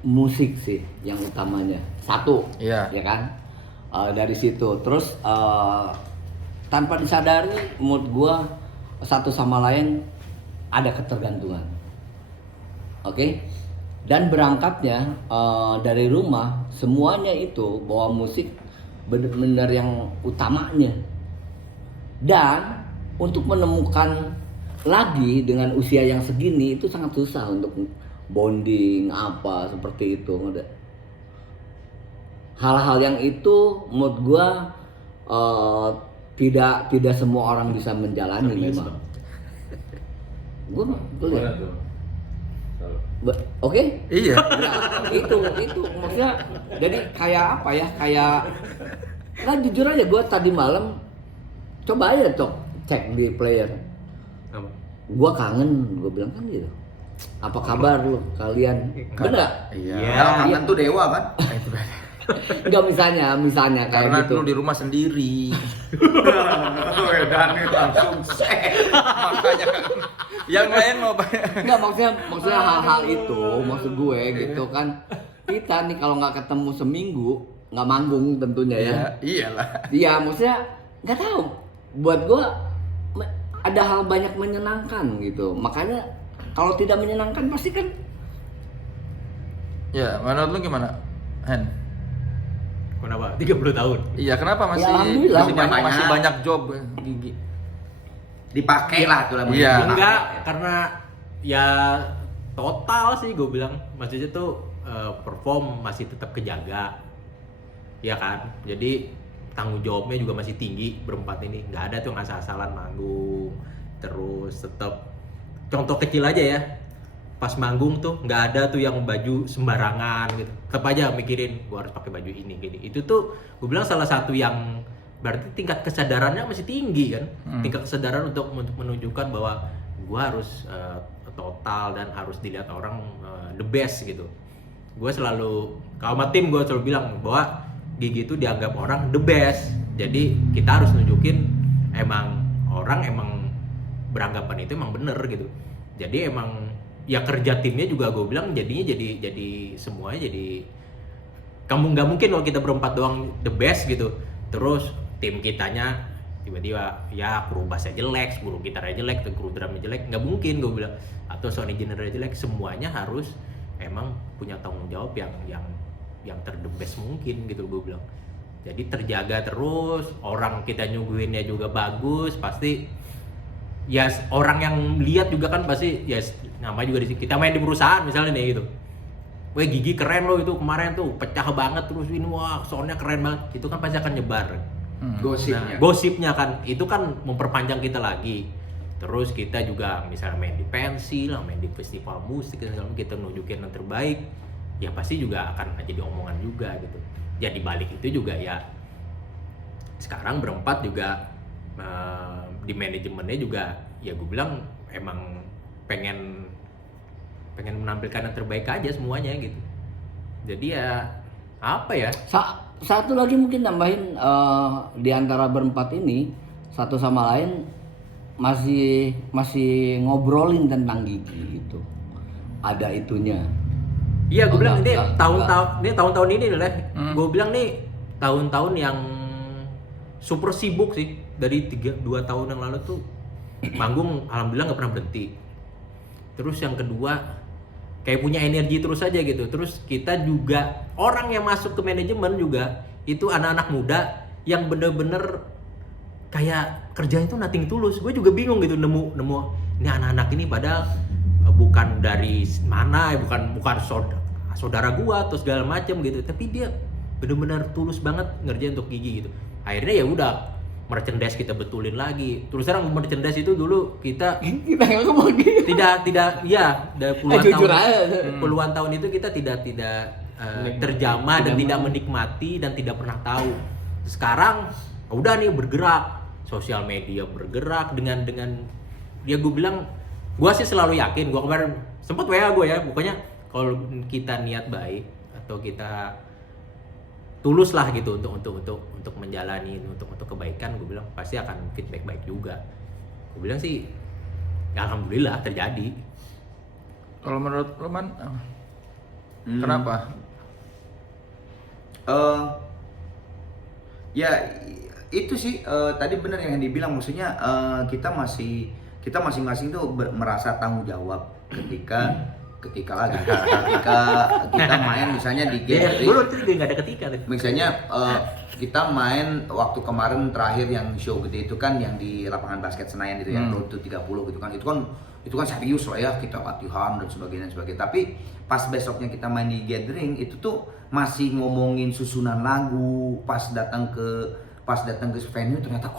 musik sih yang utamanya satu, Iya. ya kan. Dari situ terus tanpa disadari mood gua satu sama lain ada ketergantungan. Oke. Dan berangkatnya dari rumah semuanya itu bawa musik benar-benar yang utamanya. Dan untuk menemukan lagi dengan usia yang segini itu sangat susah untuk bonding apa seperti itu. Hal-hal yang itu menurut gua tidak semua orang bisa menjalani memang. Gua betul ya. gimana tuh? Kalau Oke? Iya. Ya, itu maksudnya jadi kayak apa ya, kayak nah jujur aja gue tadi malam coba aja cek di player, gue kangen, gue bilang kan gitu, apa kabar lu kalian, bener gak? Iya. Ya, kangen tuh dewa kan? Enggak, misalnya kayak Karena gitu. lu di rumah sendiri. Dan langsung Makanya kan. Yang lain mau Enggak, maksudnya hal-hal itu maksud gue gitu kan, kita nih kalau nggak ketemu seminggu nggak manggung tentunya ya. Iyalah. Iya, maksudnya nggak tahu. Buat gua ada hal banyak menyenangkan gitu. Makanya kalau tidak menyenangkan pasti kan. Ya, menurut lu gimana, Hen? Kenapa? 30 tahun. Iya, kenapa masih Ya, alhamdulillah. masih banyak job Gigi? dipakai lah tuh lagu. Iya. Enggak, karena ya total sih gue bilang. Maksudnya tuh perform masih tetap kejaga. Ya kan? Jadi tanggung jawabnya juga masih tinggi berempat ini. Nggak ada tuh yang asal-asalan manggung. Terus tetap contoh kecil aja ya. Pas manggung tuh nggak ada tuh yang baju sembarangan gitu. Tetap aja mikirin gua harus pakai baju ini gini. Itu tuh gue bilang salah satu yang berarti tingkat kesadarannya masih tinggi kan. Tingkat kesadaran untuk menunjukkan bahwa gua harus total dan harus dilihat orang the best gitu. Gue selalu kalau sama tim gue selalu bilang bahwa Gigi itu dianggap orang the best. Jadi kita harus nunjukin emang orang emang beranggapan itu emang bener gitu. Jadi emang ya kerja timnya juga gue bilang jadinya jadi semuanya jadi kamu nggak mungkin kalau kita berempat doang the best gitu. Terus tim kitanya tiba-tiba ya kru bassnya jelek, kru gitarnya jelek, kru drumnya jelek, nggak mungkin gue bilang, atau sound engineer jelek, semuanya harus emang punya tanggung jawab yang the best mungkin gitu gue bilang. Jadi terjaga terus, orang kita nyuguhinnya juga bagus, pasti ya orang yang lihat juga kan pasti ya namanya juga di sini. Kita main di perusahaan misalnya nih gitu. Weh Gigi keren loh itu kemarin tuh, pecah banget terus ini, wah soundnya keren banget. Itu kan pasti akan nyebar. Gosipnya. Nah, gosipnya kan itu kan memperpanjang kita lagi. Terus kita juga misalnya main di pensi lah, main di festival musik, misalnya kita nunjukin yang terbaik, ya pasti juga akan jadi omongan juga gitu. Jadi balik itu juga ya sekarang berempat juga di manajemennya juga ya gue bilang emang pengen menampilkan yang terbaik aja semuanya gitu. Jadi ya apa ya? Satu lagi mungkin nambahin, di antara berempat ini satu sama lain masih ngobrolin tentang Gigi gitu. Ada itunya. Iya, gue bilang ini enggak. tahun-tahun ini lah. Gue bilang nih tahun-tahun yang super sibuk sih. Dari 2 tahun yang lalu tuh manggung alhamdulillah nggak pernah berhenti. Terus yang kedua kayak punya energi terus aja gitu. Terus kita juga orang yang masuk ke manajemen juga itu anak-anak muda yang bener-bener kayak kerjanya itu nothing tulus. Gue juga bingung gitu nemu ini anak-anak ini padahal bukan dari mana, bukan saudara gua atau segala macam gitu, tapi dia benar-benar tulus banget ngerjain untuk Gigi gitu. Akhirnya ya udah merchandise kita betulin lagi. Terus terang merchandise itu dulu kita Nggak kemana. tidak ya dari Jujur aja. puluhan tahun itu kita tidak terjamah dan tidak menikmati dan tidak pernah tahu. Sekarang udah nih bergerak, sosial media bergerak dengan ya gue bilang, gue sih selalu yakin, gue kemarin sempet WA gue ya, pokoknya kalau kita niat baik atau kita tulus lah gitu untuk menjalani untuk kebaikan, gue bilang pasti akan feedback baik juga. Gue bilang sih ya alhamdulillah terjadi. Kalau menurut lo Man, kenapa? Ya itu sih tadi benar yang dibilang, maksudnya kita masing-masing tuh merasa tanggung jawab ketika kita main misalnya di gathering. Gue itu nggak ada ketika. Misalnya kita main waktu kemarin terakhir yang show gede itu kan yang di lapangan basket Senayan itu yang Road to 30 gitu kan. Itu kan serius lah ya, kita latihan dan sebagainya. Tapi pas besoknya kita main di gathering itu tuh masih ngomongin susunan lagu, pas datang ke venue ternyata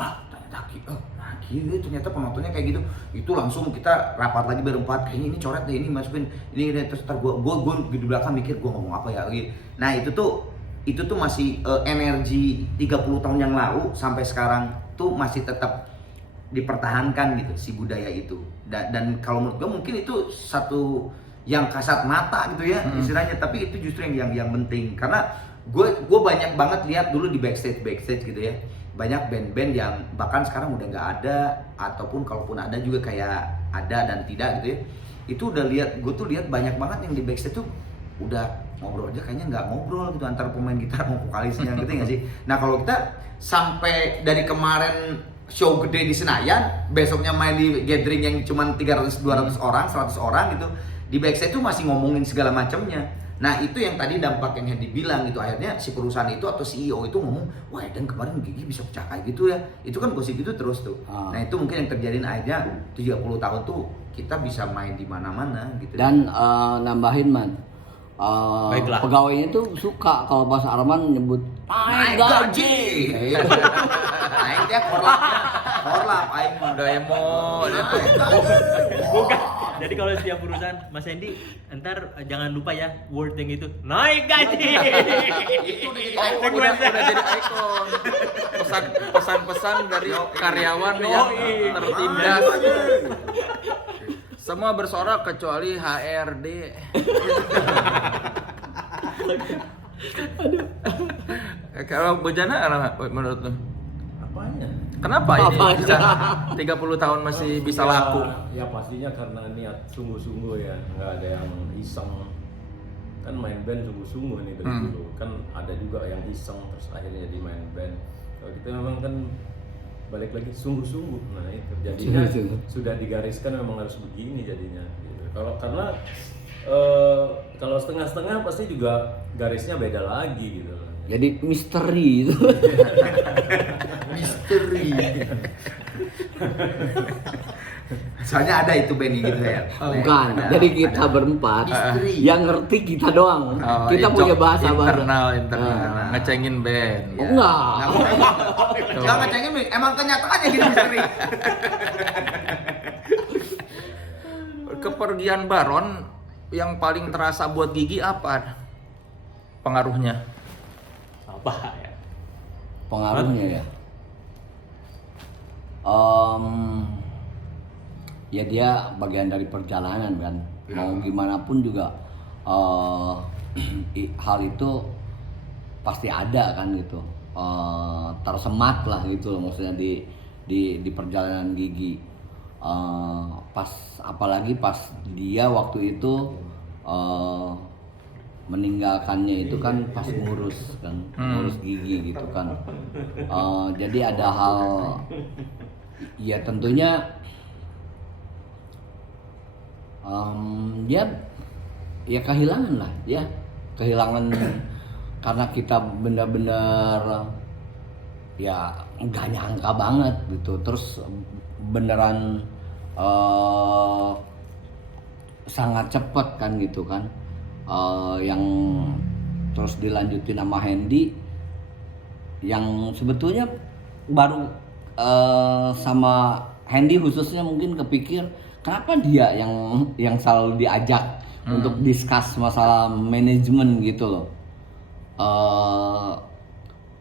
gila ternyata penontonnya kayak gitu. Itu langsung kita rapat lagi berempat, kayaknya ini coret deh, ini masukin ini terus ntar gue di belakang mikir gue ngomong apa ya gitu. Nah itu tuh masih energi 30 tahun yang lalu sampai sekarang tuh masih tetap dipertahankan gitu si budaya itu. Dan kalau menurut gue mungkin itu satu yang kasat mata gitu ya istilahnya, tapi itu justru yang penting karena gue banyak banget lihat dulu di backstage gitu ya, banyak band-band yang bahkan sekarang udah nggak ada, ataupun kalaupun ada juga kayak ada dan tidak gitu ya. Itu udah gue tuh lihat banyak banget yang di backstage tuh udah ngobrol aja kayaknya nggak ngobrol gitu antara pemain gitar sama vokalisnya gitu nggak sih. Nah kalau kita sampai dari kemarin show gede di Senayan, besoknya main di gathering yang cuma 300-200 orang, 100 orang gitu, di backstage tuh masih ngomongin segala macamnya. Nah itu yang tadi dampak yang Hendy bilang gitu, akhirnya si perusahaan itu atau CEO itu ngomong, wah dan kemarin Gigi bisa pecah kayak gitu ya. Itu kan gosip itu terus tuh. Nah itu mungkin yang terjadi akhirnya 30 tahun tuh kita bisa main di mana-mana gitu. Dan nambahin Man, Baiklah. pegawainya tuh suka kalau pas Arman nyebut naik gaji. Naik dia korlap aing mah Doraemon. Bukan. Jadi kalau setiap perusahaan, Mas Hendy, ntar jangan lupa ya word yang itu, naik gaji. Itu Udah jadi ikon. Pesan-pesan dari karyawan yang tertindas. Semua bersorak kecuali HRD. Kalau Bojana apa menurut lu? Apanya? Kenapa ini bisa 30 tahun masih bisa laku? Ya pastinya karena niat sungguh-sungguh ya, nggak ada yang iseng. Kan main band sungguh-sungguh nih dari dulu. Kan ada juga yang iseng terus akhirnya jadi main band. Kalau kita memang kan balik lagi sungguh-sungguh. Nah itu jadinya Sungguh-sungguh. sudah digariskan memang harus begini jadinya. Gitu. Karena kalau setengah-setengah pasti juga garisnya beda lagi gitu. Jadi misteri itu. Misteri. Soalnya ada itu Benny gitu ya. Bukan, jadi kita berempat Misteri. yang ngerti kita doang. Oh, Kita itu punya bahasa baru. internal Nah. ngecengin band. Oh, enggak. Enggak ngecengin, emang kenyataannya gitu misteri. Kepergian Baron yang paling terasa buat Gigi apa pengaruhnya? Apa ya? Pengaruhnya ya. Ya dia bagian dari perjalanan kan. Mau gimana pun juga hal itu pasti ada kan gitu. Tersemat lah gitu loh maksudnya di perjalanan Gigi. Apalagi pas dia waktu itu meninggalkannya itu kan pas ngurus Gigi gitu kan. Jadi ada hal ya tentunya dia ya kehilangan lah ya, kehilangan karena kita benar-benar ya nggak nyangka banget gitu, terus beneran sangat cepet kan gitu kan. Yang terus dilanjutin sama Hendy yang sebetulnya baru sama Hendy khususnya mungkin kepikir kenapa dia yang selalu diajak untuk discuss masalah manajemen gitu loh.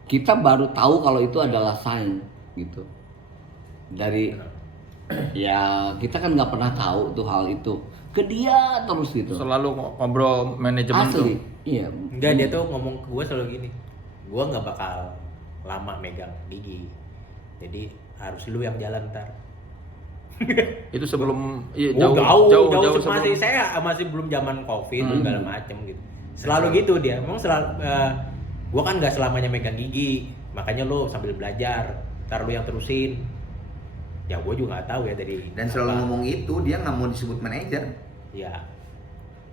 Kita baru tahu kalau itu adalah sign gitu dari ya kita kan nggak pernah tahu tuh hal itu ke dia terus gitu. Selalu ngobrol manajemen tuh. Asli, iya. Enggak, dia tuh ngomong ke gue selalu gini, gue nggak bakal lama megang Gigi, jadi harus lu yang jalan ntar. Itu sebelum iya, jauh sebelum. masih saya masih belum zaman COVID segala macem gitu. Selalu gitu dia. Memang selalu gua kan nggak selamanya megang Gigi, makanya lu sambil belajar, ntar lu yang terusin. Ya gua juga nggak tahu ya dari. Dan selalu ngomong itu dia nggak mau disebut manajer. Ya.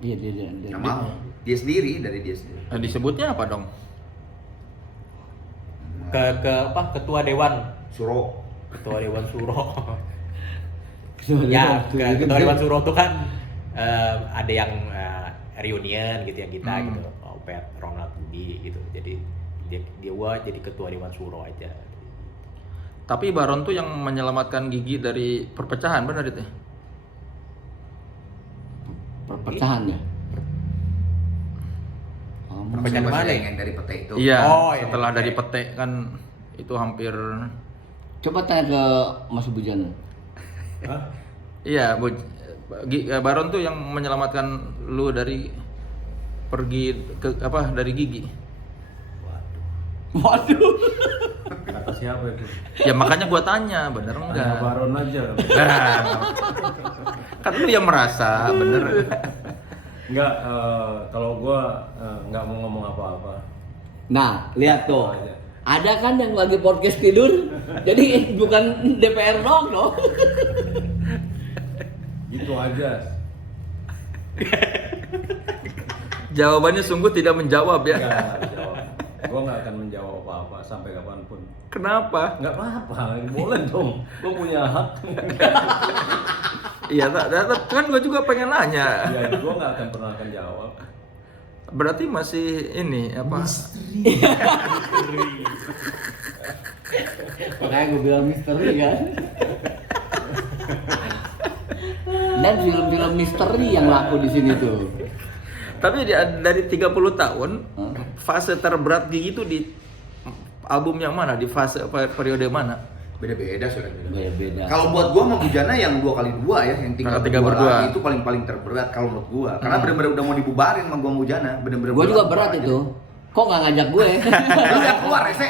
Iya dia Nggak mau. Dia sendiri dari dia sendiri. Nah, disebutnya apa dong? Ketua Dewan Suro. Ketua Dewan Suro. Ya, Ketua Dewan Suro tuh kan ada yang reunion gitu yang kita gitu, Opet, Ronald, Budi gitu. Jadi dia jadi Ketua Dewan Suro aja. Tapi Baron tuh yang menyelamatkan Gigi dari perpecahan, benar itu? perpecahan ya. Perpecahan Masih mana? yang dari pete itu. Iya, Oh, yang setelah dari dari pete kan itu hampir. Coba tanya ke Mas Bujana. Hah? Iya, Baron tuh yang menyelamatkan lu dari pergi ke dari Gigi. Waduh. Kata siapa itu? Ya makanya gua tanya, bener Tanya enggak? Baron aja. Nah, kan lu yang merasa, bener. Enggak, kalau gua nggak mau ngomong apa-apa. Nah, lihat tuh. Aja. Ada kan yang lagi podcast tidur. Jadi bukan DPR dong, no. Gitu aja. Jawabannya sungguh tidak menjawab ya. Nggak dijawab. Gua nggak akan menjawab apa-apa sampai kapanpun. Kenapa? Nggak apa-apa, boleh dong. Gua punya hak. Iya, kan gua juga pengen nanya. Ya, gua nggak akan pernah akan jawab. Berarti masih ini apa? Makanya gue bilang misteri kan. Dan film-film misteri yang laku di sini tuh. Tapi dari 30 tahun, fase terberat Gigi itu di album yang mana? Di fase periode mana? Beda-beda soalnya. Beda-beda. Kalau buat gua sama Bujana yang 2x2 ya, yang tinggal Tiga berdua berdua. lagi itu paling terberat kalau menurut gua. Karena bener-bener udah mau dibubarin sama gua sama Bujana, bener-bener. Gue juga berat berat aja. itu. Kok nggak ngajak gue? Lu yang keluar rese.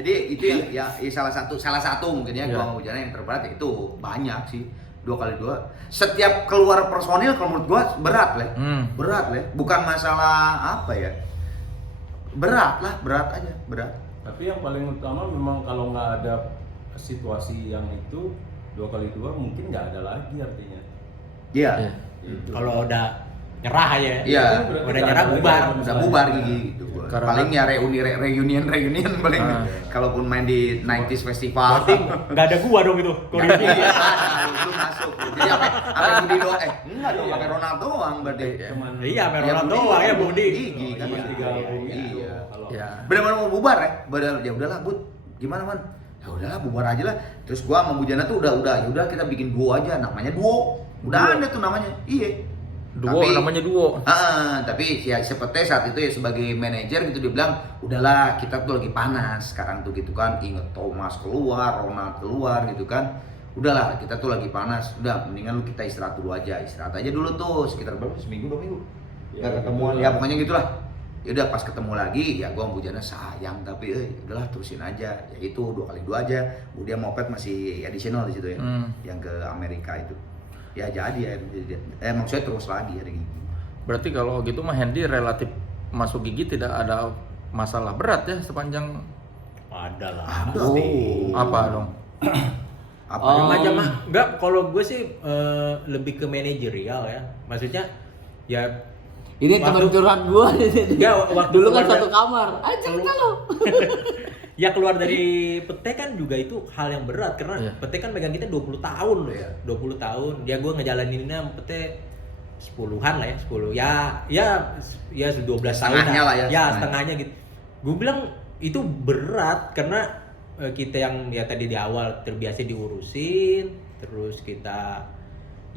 Jadi itu yang salah satu mungkin ya gua sama Bujana yang terberat ya itu banyak sih. 2x2. Setiap keluar personil kalau menurut gua berat lah. Berat lah. Bukan masalah apa ya. Berat aja, berat. Tapi yang paling utama memang kalau nggak ada situasi yang itu 2x2 mungkin nggak ada lagi artinya. Iya. Iya. Gitu. Kalau udah nyerah aja. Iya. Udah nyerah bubar. Udah bubar Gigi gitu. Karena- Paling ya reunion paling. Kalaupun main di 90s festival. Berarti nggak ada gua dong itu. Iya, itu masuk. Jadi apa Budi doang? Enggak dong, pakai Ronaldo doang berarti. Cuman Iya, Ya, Ronaldo Budi. doang ya Budi. Gigi kan. Iya, digabung Iya. gitu. Kalau Ya. Benar-benar mau bubar ya? Ya udahlah, Bud. Gimana, Man? Ya udahlah, bubar aja lah. Terus gua sama Bujana tuh ya udah kita bikin duo aja, namanya duo. Udah ada tuh namanya. Iya. Duo, namanya duo. Tapi ya seperti saat itu ya sebagai manajer gitu dia bilang, udahlah kita tuh lagi panas sekarang tuh gitu kan, inget Thomas keluar, Ronald keluar gitu kan, udahlah kita tuh lagi panas, udah mendingan lu kita istirahat aja dulu tuh sekitar berapa, seminggu 2 minggu Ya, nggak ketemuan gitu ya lah. pokoknya gitulah. Ya udah pas ketemu lagi ya gua sama Bujana sayang tapi udahlah terusin aja, ya itu 2x2 aja. Dia moped masih additional di situ ya, yang ke Amerika itu ya jadi ya maksudnya terus lagi ada gitu. Berarti kalau gitu mah Hendy relatif masuk Gigi tidak ada masalah berat ya sepanjang Ada lah. Ada. apa dong? Apa Oh. ya? Remaja mah enggak, kalau gue sih lebih ke manajerial ya. Maksudnya ya Ini teman waktu- curhat gua di sini. Ya, waktu Dulu kan keluar satu dari- kamar. Ayo cerita lo. ya keluar dari Pete kan juga itu hal yang berat karena Iya. Pete kan megang kita 20 tahun loh. Iya. 20 tahun. Ya gue ngejalaninnya sama Pete 10-an lah ya, 10. Ya 12 tahun. Setengahnya lah ya, Ya, setengahnya. setengahnya gitu. Gue bilang itu berat karena kita yang ya tadi di awal terbiasa diurusin, terus kita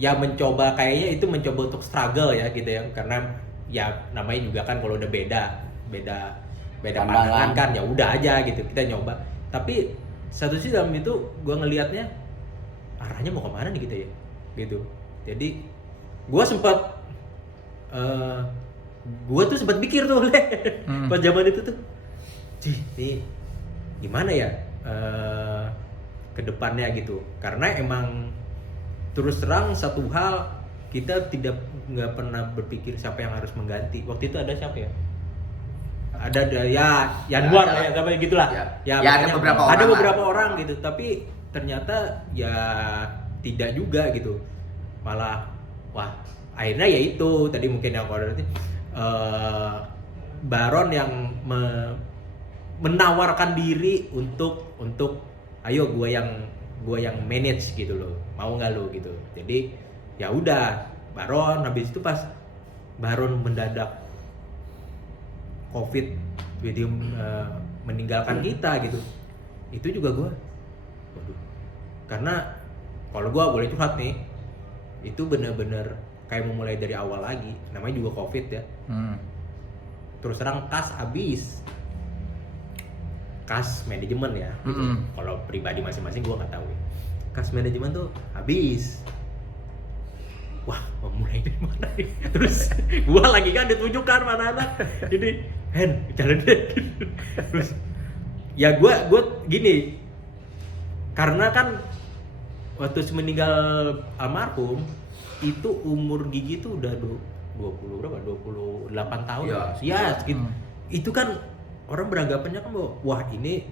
ya mencoba kayaknya itu mencoba untuk struggle ya gitu ya, karena ya namanya juga kan kalau udah beda pandangan kan ya udah aja gitu kita nyoba. Tapi satu sisi dalam itu gue ngelihatnya arahnya mau kemana nih kita ya gitu. Jadi gue sempat gue tuh sempat mikir tuh pas zaman itu tuh, ini gimana ya ke depannya gitu, karena emang terus terang satu hal kita nggak pernah berpikir siapa yang harus mengganti. Waktu itu ada siapa ya? Ada ya Januar ada lah ya, sampai gitulah. Ya, ada pokoknya beberapa orang ada lah. beberapa orang gitu, tapi ternyata ya tidak juga gitu. Malah wah akhirnya ya itu tadi mungkin yang koordinasi Baron yang menawarkan diri untuk ayo gua yang manage gitu loh, mau nggak lo gitu. Jadi ya udah Baron, habis itu pas Baron mendadak COVID jadi meninggalkan kita gitu, itu juga gua waduh, karena kalau gua boleh curhat nih, itu bener-bener kayak memulai dari awal lagi, namanya juga COVID ya. Terus terang kas habis, kas manajemen ya gitu. Kalau pribadi masing-masing gua nggak tahu ya. Kas manajemen tuh habis, wah mau mulai dari mana nih? Terus gua lagi kan ditunjukkan mana anak ini Hen jalan deh. Terus ya gua gini, karena kan waktu meninggal almarhum itu umur Gigi tuh udah 28 tahun ya segitu. Itu kan orang beranggapannya kan bahwa wah ini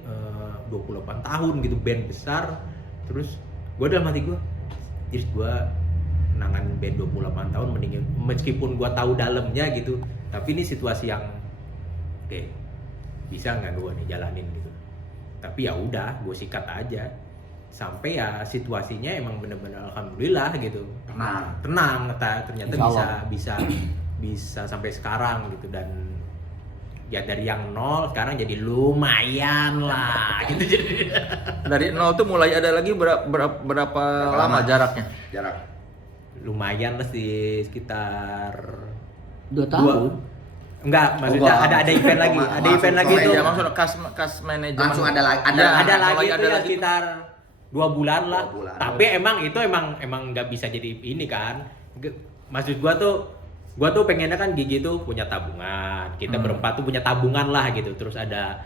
28 tahun gitu, band besar. Terus gua dalam hati gua, jadi gua nangan band 28 tahun mending, meskipun gua tahu dalamnya gitu, tapi ini situasi yang oke, bisa nggak gua nih jalanin gitu. Tapi ya udah, gua sikat aja sampai ya situasinya emang bener-bener alhamdulillah gitu, tenang ternyata bisa sampai sekarang gitu. Dan ya dari yang nol sekarang jadi lumayan lah gitu. Jadi Dari nol tuh mulai ada lagi berapa lama jaraknya? Jarak. lumayan lah sih, sekitar 2 tahun. Enggak, maksudnya enggak. ada event lagi, ada Langsung event lagi mulai tuh. Ya maksudnya kas manajemen. Langsung ada lagi. Ada lagi mulai itu ada ya lagi. sekitar 2 bulan lah. 2 bulan. Tapi emang nggak bisa jadi ini kan. Maksud gua tuh pengennya kan Gigi tuh punya tabungan. Kita berempat tuh punya tabungan lah gitu. Terus ada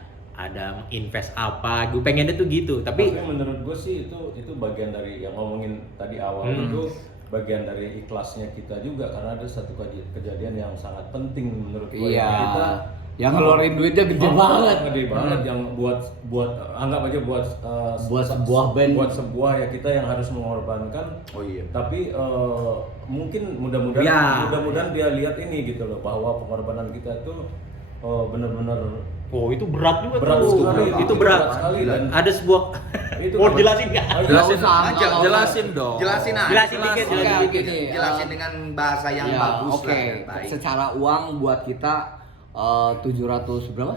invest apa. Gue pengennya tuh gitu. Tapi Tapi menurut gue sih itu bagian dari yang ngomongin tadi awal itu bagian dari ikhlasnya kita juga, karena ada satu kejadian yang sangat penting menurut gue. Iya. Kita Yang ngeluarin duitnya gede banget. Gede banget yang buat anggap aja buat Buat sebuah band. buat sebuah ya kita yang harus mengorbankan. Oh iya. Tapi mungkin mudah-mudahan Ya. dia lihat ini gitu loh, bahwa pengorbanan kita tuh benar-benar Oh itu berat juga berat tuh. sekali. Itu berat. sekali dan Ada sebuah itu mau jelasin nggak? Jelasin, Nggak usah. jelasin dong. Jelasin aja. Jelasin dikit, Oke, jelasin dikit. gini, Jelasin dengan bahasa yang ya, bagus oke. lah, yang baik. Secara uang buat kita 700 berapa?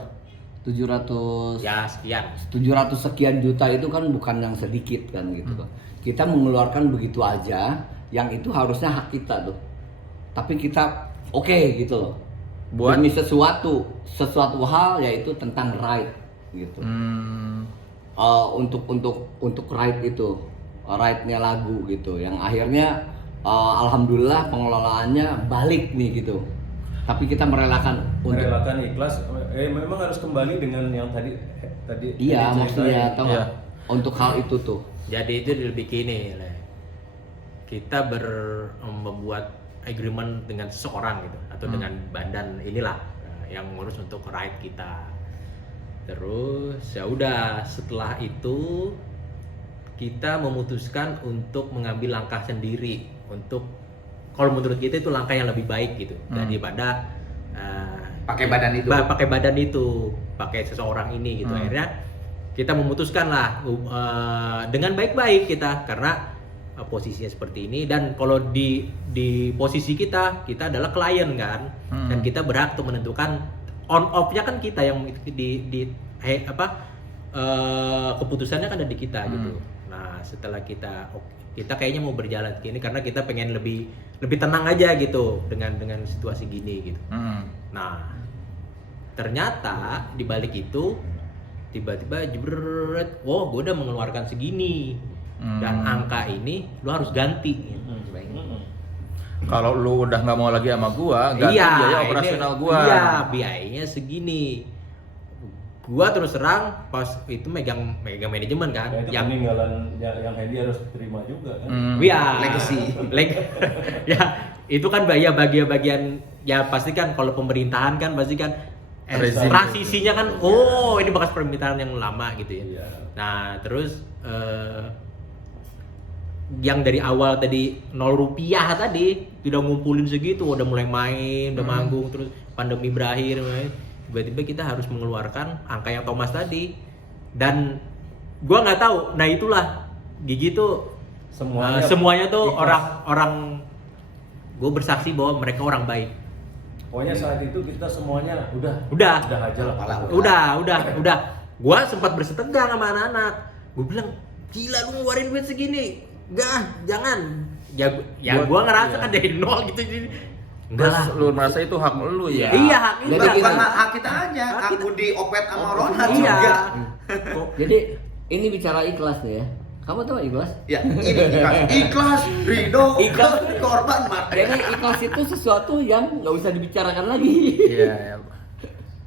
700 Ya sekian. 700 sekian juta itu kan bukan yang sedikit kan gitu kan. Kita mengeluarkan begitu aja, yang itu harusnya hak kita tuh. Tapi kita oke gitu loh. Buat Demi sesuatu hal yaitu tentang right gitu. Untuk right itu, right-nya lagu gitu. Yang akhirnya alhamdulillah pengelolaannya balik nih gitu. Tapi kita merelakan ikhlas. Memang harus kembali dengan yang tadi iya Edi maksudnya ceritain. tahu nggak? Untuk hal itu tuh. Jadi itu lebih gini, Le. Kita membuat agreement dengan seseorang gitu atau dengan badan inilah yang ngurus untuk ride kita. Terus ya udah setelah itu kita memutuskan untuk mengambil langkah sendiri untuk kalau menurut kita itu langkah yang lebih baik gitu daripada Pakai badan itu. pakai badan itu, pakai seseorang ini gitu. Akhirnya kita memutuskan lah dengan baik-baik kita karena posisinya seperti ini dan kalau di posisi kita adalah klien kan dan kita berhak untuk menentukan on off-nya kan kita yang keputusannya kan ada di kita gitu. Nah, setelah kita kayaknya mau berjalan gini karena kita pengen lebih tenang aja gitu dengan situasi gini gitu. Nah, ternyata di balik itu tiba-tiba jebret, oh gue udah mengeluarkan segini dan angka ini lu harus ganti. Kalau lu udah nggak mau lagi sama gua, ganti biaya operasional gua. Iya, biayanya segini. Gua terus terang pas itu megang manajemen kan. Ya, itu peninggalan yang Hendy harus terima juga kan. Iya. Legacy. Ya, itu kan bagian ya pasti kan kalau pemerintahan kan pasti kan Rezim. transisinya kan oh ini bekas pemerintahan yang lama gitu ya. Iya. Nah, terus yang dari awal tadi 0 rupiah tadi udah ngumpulin segitu, udah mulai main, udah manggung, terus pandemi berakhir, tiba-tiba kita harus mengeluarkan angka yang Thomas tadi dan gua nggak tahu. Nah itulah Gigi tuh semuanya tuh ikhlas. orang gue bersaksi bahwa mereka orang baik. Pokoknya saat itu kita semuanya udah aja lah. Udah. Gua sempat bersetegang sama anak-anak. Gue bilang, gila lu ngeluarin duit segini. Enggak, jangan. Ya gua ngerasa kan dari nol gitu. Enggak lah. Terus lu merasa itu hak lu ya? Iya, hak Jadi kita. Bukan kita- hak kita aja, Hak hak kita. Budi Opet sama Ronald Iya. juga. Jadi ini bicara ikhlas nih ya. Kamu tahu ikhlas? Ya, ini ikhlas, ridho, Ikhlas. korban mati. Jadi ikhlas itu sesuatu yang nggak usah dibicarakan lagi. Iya. Ya.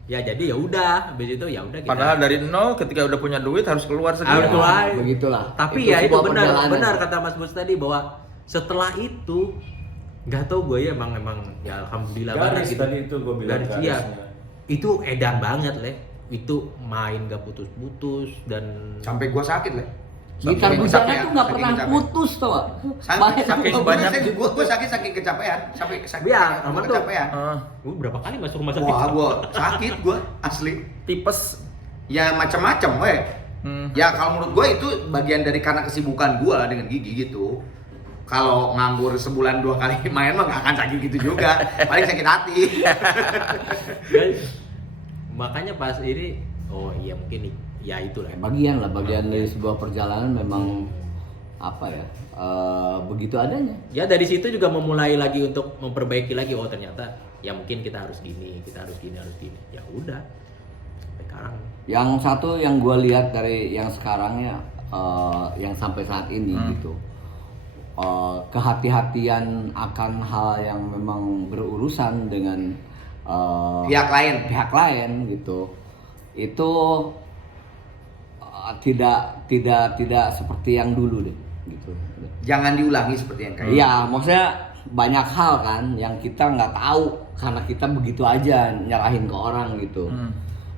Ya jadi ya udah, habis itu ya udah kita. Padahal dari nol ketika udah punya duit harus keluar Harus segitu. keluar. Begitulah. Tapi Itu ya itu sebuah perjalanan. benar kata Mas Bus tadi bahwa setelah itu nggak tahu gue ya emang ya alhamdulillah banget Garis gitu. tadi itu gue bilang Garis, iya. garisnya. Itu edan banget Le. Itu main gak putus-putus dan Sampai gua sakit lah. Gitar Saking bujana kecapean, tuh nggak saking pernah kecapean. putus tau gak? Saking banyak banyak gua sakit saking kecapean, sampai sakit Iya, gua aman tuh. kecapean. gue berapa kali masuk rumah sakit? Wah, gua sakit gua asli. Tipes. Ya macam-macam weh. Hmm. Ya kalau menurut gua itu bagian dari karena kesibukan gua dengan Gigi gitu. Kalau nganggur sebulan 2 kali main mah nggak akan sakit gitu juga, paling sakit hati. Makanya pas ini, oh iya mungkin ya itulah. Bagian dari sebuah perjalanan memang apa ya? Begitu adanya. Ya dari situ juga memulai lagi untuk memperbaiki lagi. Oh ternyata ya mungkin kita harus gini, harus gini. Ya udah. Sampai sekarang. Yang satu yang gue lihat dari yang sekarangnya, yang sampai saat ini gitu, kehati-hatian akan hal yang memang berurusan dengan pihak lain gitu, itu tidak seperti yang dulu deh gitu. Jangan diulangi seperti yang kayak. Iya, maksudnya banyak hal kan yang kita nggak tahu karena kita begitu aja nyerahin ke orang gitu.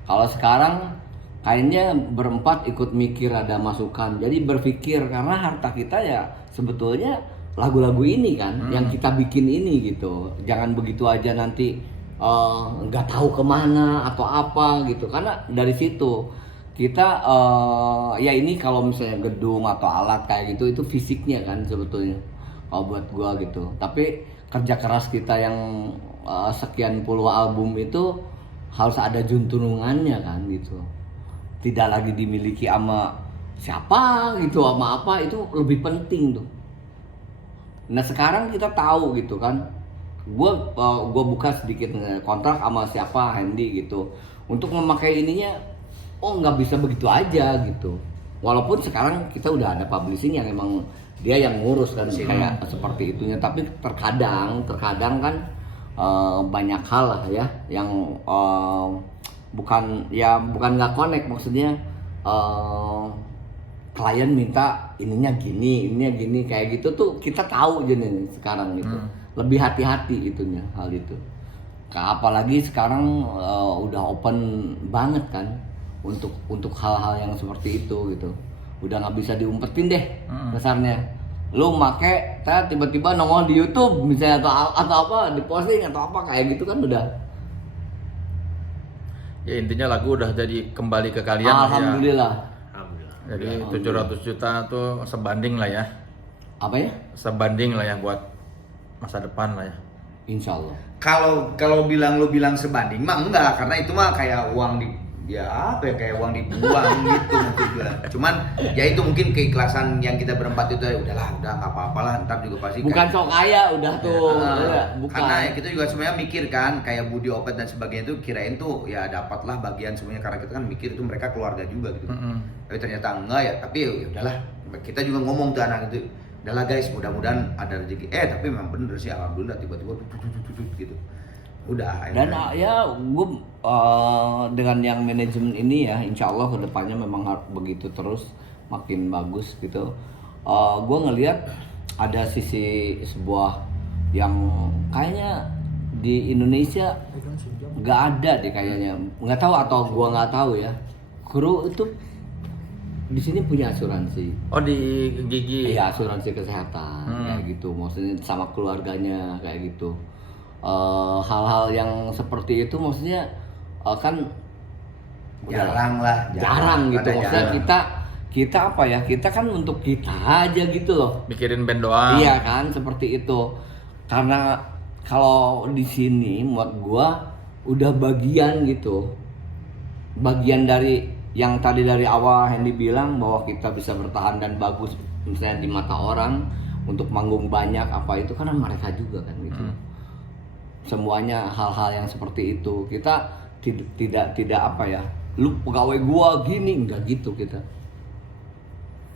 Kalau sekarang kayaknya berempat ikut mikir, ada masukan, jadi berpikir karena harta kita ya sebetulnya lagu-lagu ini kan yang kita bikin ini gitu. Jangan begitu aja nanti nggak tahu kemana atau apa gitu, karena dari situ kita ya ini kalau misalnya gedung atau alat kayak gitu itu fisiknya kan sebetulnya kalau buat gua gitu. Tapi kerja keras kita yang sekian puluh album itu harus ada junturungannya kan gitu. Tidak lagi dimiliki sama siapa gitu, sama apa, itu lebih penting tuh. Nah sekarang kita tahu gitu kan, gua buka sedikit kontrak sama siapa, Handy gitu, untuk memakai ininya. Oh nggak bisa begitu aja gitu. Walaupun sekarang kita udah ada publishing yang emang dia yang ngurus kan kayak seperti itunya. Tapi terkadang kan banyak hal lah ya yang bukan nggak connect, maksudnya klien minta ininya gini kayak gitu tuh kita tahu jenis sekarang gitu. Lebih hati-hati itunya hal itu. Apalagi sekarang udah open banget kan untuk hal-hal yang seperti itu gitu. Udah nggak bisa diumpetin deh dasarnya. Lu make tiba-tiba nongol di YouTube misalnya atau apa, di posting atau apa kayak gitu kan udah. Ya intinya lagu udah jadi kembali ke kalian Alhamdulillah. Ya. Jadi 700 juta tuh sebanding lah ya. Apa ya? Sebanding lah ya buat masa depan lah ya. Insya Allah. Kalau lu bilang sebanding mah enggak, karena itu mah kayak uang kayak uang dibuang gitu mungkin gua. Cuman ya itu mungkin keikhlasan yang kita berempat itu udah nggak apa-apa lah, ntar juga pasti bukan sok kaya udah tuh. Bukan. Karena ya kita juga sebenarnya mikir kan kayak Budi Opet dan sebagainya itu kirain tuh ya dapatlah bagian semuanya, karena kita kan mikir itu mereka keluarga juga gitu. Tapi ternyata enggak ya, tapi ya udahlah, kita juga ngomong tuh anak itu, udahlah guys, mudah-mudahan ada rezeki. Tapi memang bener sih, alhamdulillah tiba-tiba gitu. Udah. Dan ya gue dengan yang manajemen ini ya, insya Allah kedepannya memang harus begitu terus, makin bagus gitu. Gue ngelihat ada sisi sebuah yang kayaknya di Indonesia nggak ada deh kayaknya, nggak tahu atau gue nggak tahu ya. Kru itu di sini punya asuransi. Oh di Gigi. Iya, asuransi kesehatan kayak gitu, maksudnya sama keluarganya kayak gitu. Hal-hal yang seperti itu maksudnya kan jarang gitu. Maksudnya kita apa ya, kita kan untuk kita aja gitu loh, Mikirin band doang. iya kan, seperti itu. Karena kalau di sini buat gua udah bagian gitu, bagian dari yang tadi dari awal Handy bilang bahwa kita bisa bertahan dan bagus misalnya di mata orang untuk manggung banyak apa itu karena mereka juga kan gitu. Semuanya hal-hal yang seperti itu kita tidak apa ya, lu pegawai gua gini, enggak gitu kita.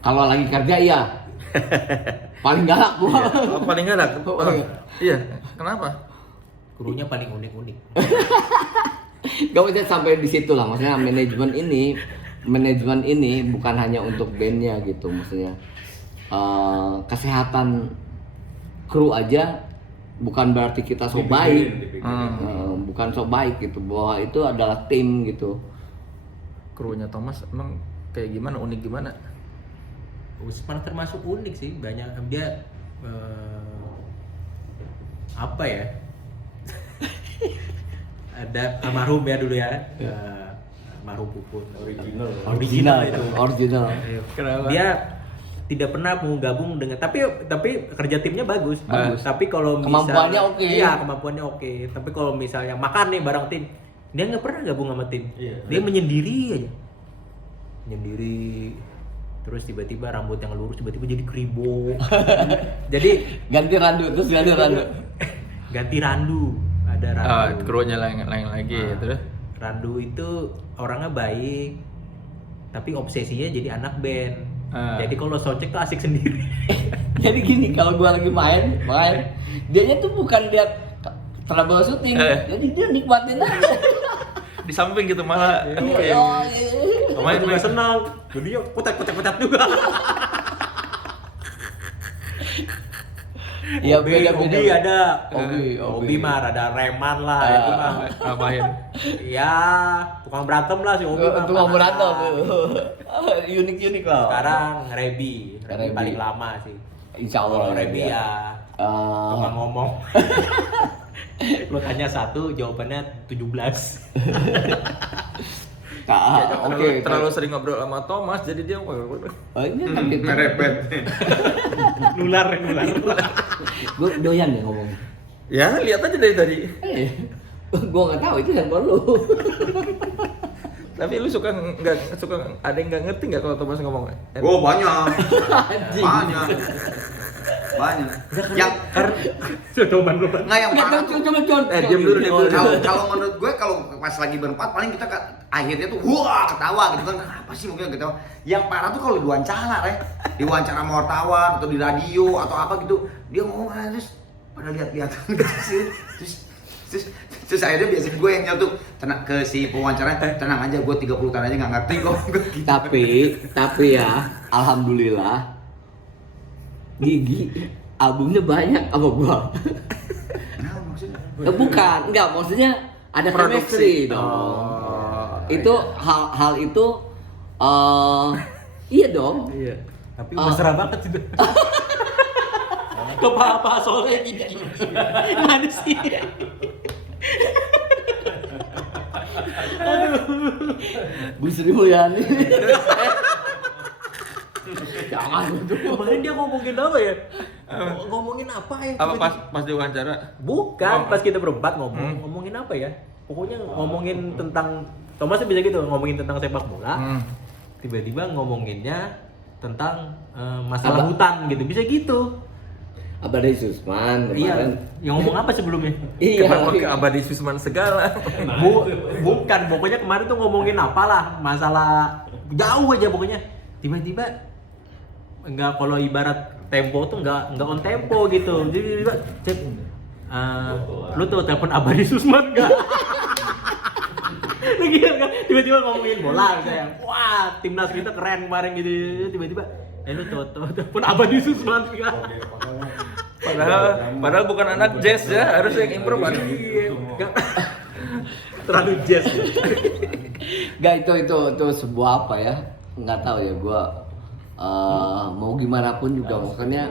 Kalau lagi kerja ya paling galak gua. Paling galak. Iya, kenapa? Krunya paling unik-unik. Gak usah sampai di situ lah, maksudnya manajemen ini bukan hanya untuk bandnya gitu, maksudnya kesehatan kru aja bukan berarti kita so baik, bukan so baik gitu, bahwa itu adalah tim gitu. Krunya Thomas emang kayak gimana, unik gimana? Usman termasuk unik sih, banyak dia apa ya? Ada almarhum ya dulu ya, almarhum Puput. Original. Kenapa? Dia tidak pernah mau gabung dengan, tapi kerja timnya bagus. Tapi kalau Kemampuannya misalnya, oke. Iya, kemampuannya oke. Tapi kalau misalnya makan nih bareng tim, dia nggak pernah gabung sama tim. Dia menyendiri aja. Menyendiri. Terus tiba-tiba rambut yang lurus tiba-tiba jadi kribo. Jadi ganti randu. ganti randu. Ada randu. Krunya lain lagi terus. Randu itu orangnya baik, tapi obsesinya jadi anak band. Jadi kalau soundcheck tuh asik sendiri. Jadi gini, kalau gua lagi main, dianya tuh bukan lihat trouble shooting, jadi dia nikmatin aja. Di samping gitu malah. Main juga senang. Jadi ya kutek juga. Ya Hobi beda-beda. ada. Hobi. Hobi mah ada reman lah itu mah. Ngapain? Ya, tukang berantem lah si Hobi mah. Tukang berantem. Unik-unik lah. Sekarang Rebi Rebi. paling lama sih. Insya Allah. Kalau Rebi ya tukang ngomong. Lu tanya 1, jawabannya 17. Terlalu sering ngobrol sama Thomas, jadi dia Ini kan gitu. Merepet. Nular. Gue doyan ya ngomong. ya lihat aja dari tadi. Gue nggak tahu itu handphone lu. Tapi lu suka ada yang nggak ngerti nggak kalau Thomas ngomong? Oh banyak. Anjing. Banyak. Yang Coba nggak yang Nggak parah tahu, tuh. coba. diam dulu, diam dulu. Kalau menurut gue kalau pas lagi berempat paling kita akhirnya tuh wah ketawa gitu kan, kenapa sih mungkin ketawa. Yang parah tuh kalau diwawancara diwawancara sama wartawan atau di radio atau apa gitu, dia ngomong terus pada lihat-lihat terus akhirnya biasanya gue yang nyeletuk tenang ke si pewawancara, tenang aja gue 30 tahun aja nggak ngerti kok gitu. Tapi ya, alhamdulillah Gigi albumnya banyak sama gua. Nah, maksudnya Bukan, enggak maksudnya ada chemistry dong. Itu hal itu iya dong. Iya. Tapi mesra banget itu. Ke apa soalnya gini. Mana sih? Bu Sri Mulyani. Jangan gitu. Kemarin dia ngomongin apa ya? Ngomongin apa ya? Apa pas diwawancara? Bukan, pas kita berempat ngomongin apa ya? Pokoknya ngomongin tentang Thomas bisa gitu, ngomongin tentang sepak bola. Tiba-tiba ngomonginnya tentang masalah hutan gitu. Bisa gitu. Abadi Susman Iya, kemarin. yang ngomong apa sebelumnya? Iya. Kenapa ke Abadi Susman segala? Bukan, pokoknya kemarin tuh ngomongin apalah, masalah jauh aja pokoknya. Tiba-tiba enggak, kalau ibarat tempo tuh enggak on tempo gitu. Jadi tiba-tiba cek lu tuh telepon Abadi Susman enggak? Lagi kan tiba-tiba ngomongin bola misalnya. Wah, timnas kita keren kemarin gitu. Tiba-tiba lu tuh telepon Abadi Susman enggak? Padahal bukan anak jazz ya, harus yang improve. Iya. Terlalu jazz. Gak itu sebuah apa ya? Nggak tahu ya gua mau gimana pun juga maksudnya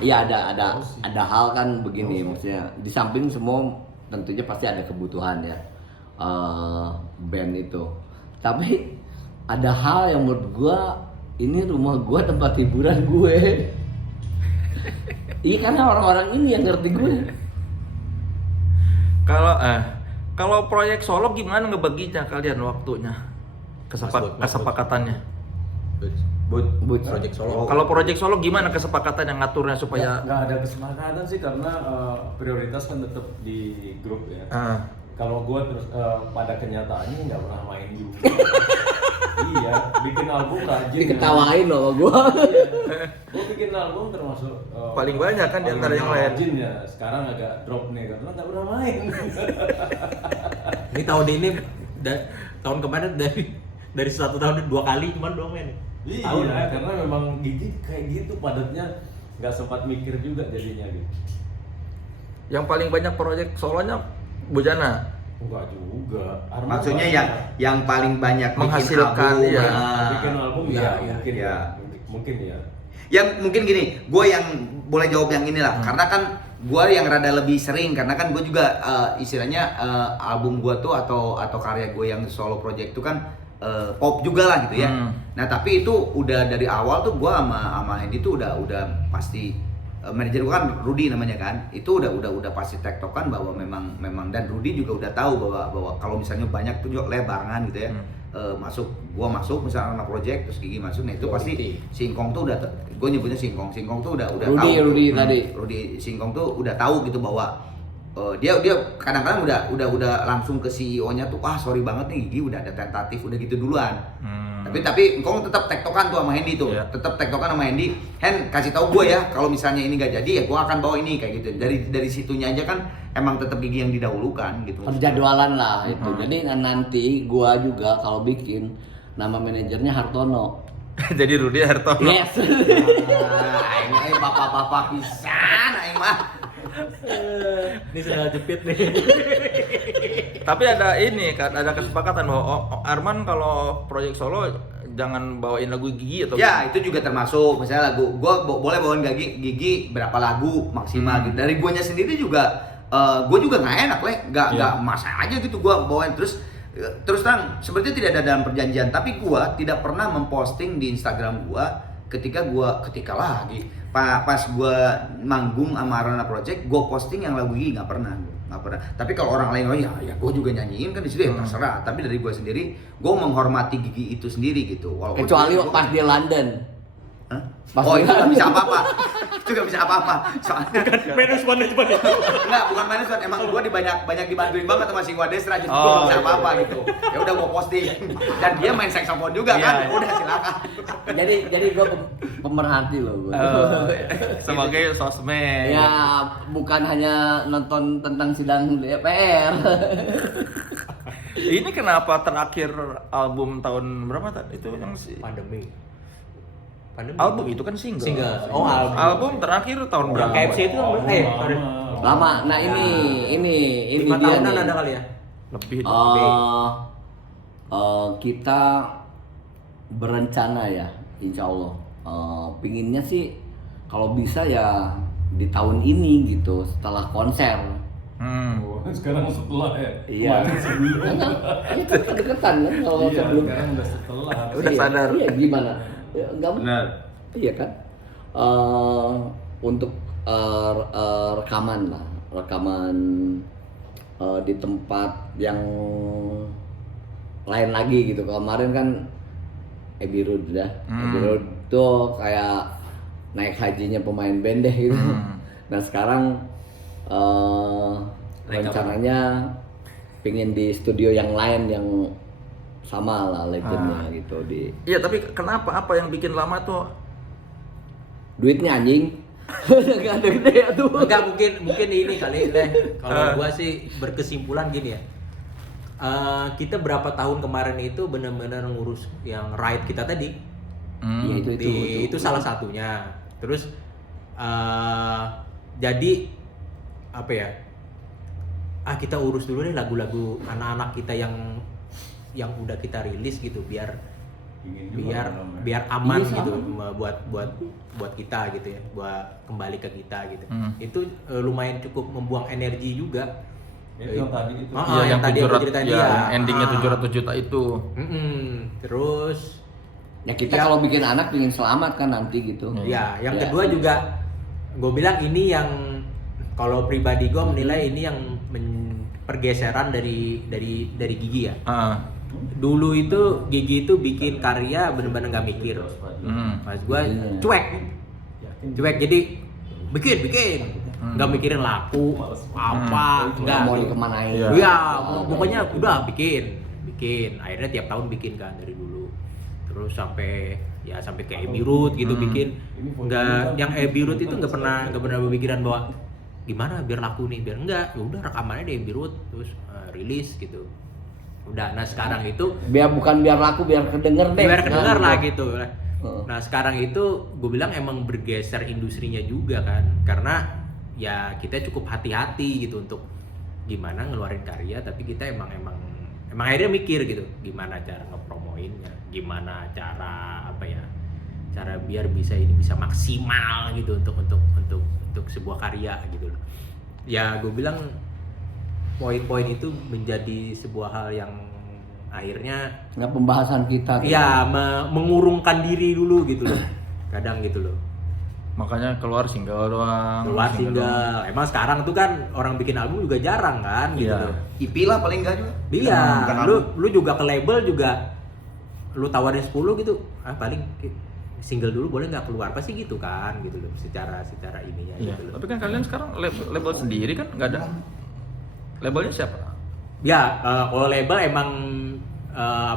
ya ada hal kan begini maksudnya di samping semua tentunya pasti ada kebutuhan ya band itu, tapi ada hal yang menurut gua ini rumah gua tempat hiburan gue. Iya karena orang-orang ini yang ngerti gue. Kalau proyek solo gimana ngebaginya kalian waktunya? Kesepakatannya. But Project solo. Kalau proyek solo gimana kesepakatan yang ngaturnya supaya nggak ada kesepakatan sih karena prioritas kan tetap di grup ya. Kalau gue terus pada kenyataannya nggak pernah main juga. Iya, bikin album rajin. diketawain loh sama gue. Gue bikin album termasuk Paling banyak kan di antara yang lain. Rajin ya. Sekarang agak drop nih karena nggak pernah main. Ini tahun ini tahun kemarin dari 1 tahun 2 kali cuman doang men. Iya, karena memang Gigi kayak gitu padatnya, nggak sempat mikir juga jadinya gitu. yang paling banyak proyek solonya Bujana? Enggak juga. Maksudnya yang paling banyak Menghasilkan, bikin album, ya. Bikin album Iya, ya, iya. mungkin Iya. ya. Mungkin ya. Yang mungkin gini, gue yang boleh jawab yang inilah, karena kan gue yang rada lebih sering, karena kan gue juga istilahnya album gue tuh atau karya gue yang solo project itu kan pop juga lah gitu ya. Nah tapi itu udah dari awal tuh gue sama Hendy tuh udah pasti manajer gue kan Rudy namanya kan, itu udah pasti tektokan bahwa memang dan Rudy juga udah tahu bahwa kalau misalnya banyak tuh barengan gitu ya. Gua masuk misalnya anak project terus Gigi masuk, nah itu pasti Singkong tuh udah, gue nyebutnya Singkong tuh udah tahu. Rudy tadi. Rudy Singkong tuh udah tahu gitu bahwa dia kadang-kadang udah langsung ke CEO-nya tuh, sorry banget nih Gigi udah ada tentatif udah gitu duluan. Tapi Ngkong tetap tektokan tuh sama Hendy tuh, tetap tektokan sama Hendy. Hen kasih tahu gue ya kalau misalnya ini nggak jadi ya gue akan bawa ini kayak gitu. Dari situnya aja kan emang tetap Gigi yang didahulukan gitu. Perjadwalan lah itu. Jadi nanti gua juga kalau bikin nama manajernya Hartono. Jadi Rudy Hartono. Yes. Ini bapak apa pisan aing mah. Ini sudah jepit nih. Tapi ada ini kan, ada kesepakatan bahwa Arman kalau proyek solo jangan bawain lagu Gigi atau Ya, itu juga termasuk misalnya lagu gua boleh bawain Gigi berapa lagu maksimal gitu. Dari guanya sendiri juga gua juga nggak enak nggak masa aja gitu gua bawain terus terang sepertinya tidak ada dalam perjanjian, tapi gua tidak pernah memposting di Instagram gua ketika lagi pas gua manggung sama Arana Project gua posting yang lagu Gigi nggak pernah. Tapi kalau orang lain ya gua juga nyanyiin kan di situ ya terserah, tapi dari gua sendiri gua menghormati Gigi itu sendiri gitu. Kecuali pas di London. Hah? Pas Oh, itu di nggak bisa apa-apa. Itu nggak bisa apa-apa. Soalnya Management itu. enggak, bukan management. Emang gua banyak dibantuin banget sama si Wadesra, jadi gua nggak bisa apa-apa gitu. Ya udah gua posting. Dan dia main saxophone juga kan. Udah silakan. Jadi gue pemerhati loh gue. sebagai sosmed. Ya bukan hanya nonton tentang sidang DPR. Ini kenapa terakhir album tahun berapa tadi? Itu yang Pandemi. album itu kan single. Oh, album. Album terakhir tahun berapa? KFC itu Lama. Nah ini 5 dia tahunan nih. ada kali ya. Lebih. Kita berencana ya, insya Allah. Pinginnya sih kalau bisa ya di tahun ini gitu, setelah konser. Oh, sekarang setelah ya. Iya. Kemarin sebelum. Itu kedekatan kan kalau Iya, sebelum. sekarang udah setelah. Udah sadar. Iya gimana? Ya, enggak Benar. Iya kan? Untuk rekaman di tempat yang lain lagi gitu. Kemarin kan Abbey Road ya. Abbey Road tuh kayak naik hajinya pemain band deh gitu. Nah sekarang rencananya pengen di studio yang lain yang sama lah legendnya gitu di Iya, tapi kenapa? Apa yang bikin lama tuh? duitnya anjing. Gak ada gede ya tuh. Enggak, mungkin ini kali deh. Kalau gua sih berkesimpulan gini ya. Kita berapa tahun kemarin itu benar-benar ngurus yang ride kita tadi. Iya Itu salah satunya. Terus jadi apa ya? Kita urus dulu nih lagu-lagu anak-anak kita yang udah kita rilis gitu biar aman Iya, gitu buat kita gitu ya, buat kembali ke kita gitu. Itu lumayan cukup membuang energi juga. Itu yang tadi itu. Iya, yang tadi aku 700 ceritain ya, dia. endingnya 700 juta itu. Terus Ya kita kalau bikin anak pengen selamat kan nanti gitu. ya, yang Ya. kedua juga gue bilang ini yang kalau pribadi gue menilai ini yang pergeseran dari Gigi ya. Dulu itu Gigi itu bikin karya bener-bener nggak mikir. Mas gue cuek, jadi bikin, nggak mikirin laku apa, nggak. Mau dikemanain? Iya, pokoknya udah bikin. Akhirnya tiap tahun bikin kan dari dulu. Terus sampai ke Abbey Road gitu bikin. Nggak, yang Abbey Road itu nggak pernah berpikiran bahwa gimana biar laku nih, biar enggak. Ya udah rekamannya di Abbey Road terus rilis gitu. Udah, nah sekarang itu Biar laku, biar kedenger deh. biar kedenger lah gitu. gitu. Nah sekarang itu gue bilang emang bergeser industrinya juga kan, karena ya kita cukup hati-hati gitu untuk gimana ngeluarin karya, tapi kita emang akhirnya mikir gitu gimana cara ngepromoinnya, gimana cara biar bisa maksimal gitu untuk sebuah karya gitu loh. Ya gue bilang poin-poin itu menjadi sebuah hal yang akhirnya Nggak pembahasan kita. ya mengurungkan diri dulu gitu loh. Kadang gitu loh. Makanya keluar single doang. Keluar single. Emang sekarang tuh kan orang bikin album juga jarang kan gitu Iya. loh. IP lah paling enggak juga. Iya, Bukan album. lu juga ke label juga lu tawarin 10 gitu. Paling single dulu boleh nggak keluar pasti gitu kan gitu loh. Secara ininya Iya. gitu loh. Tapi kan kalian sekarang label sendiri kan nggak ada. Labelnya siapa? Ya, kalau label emang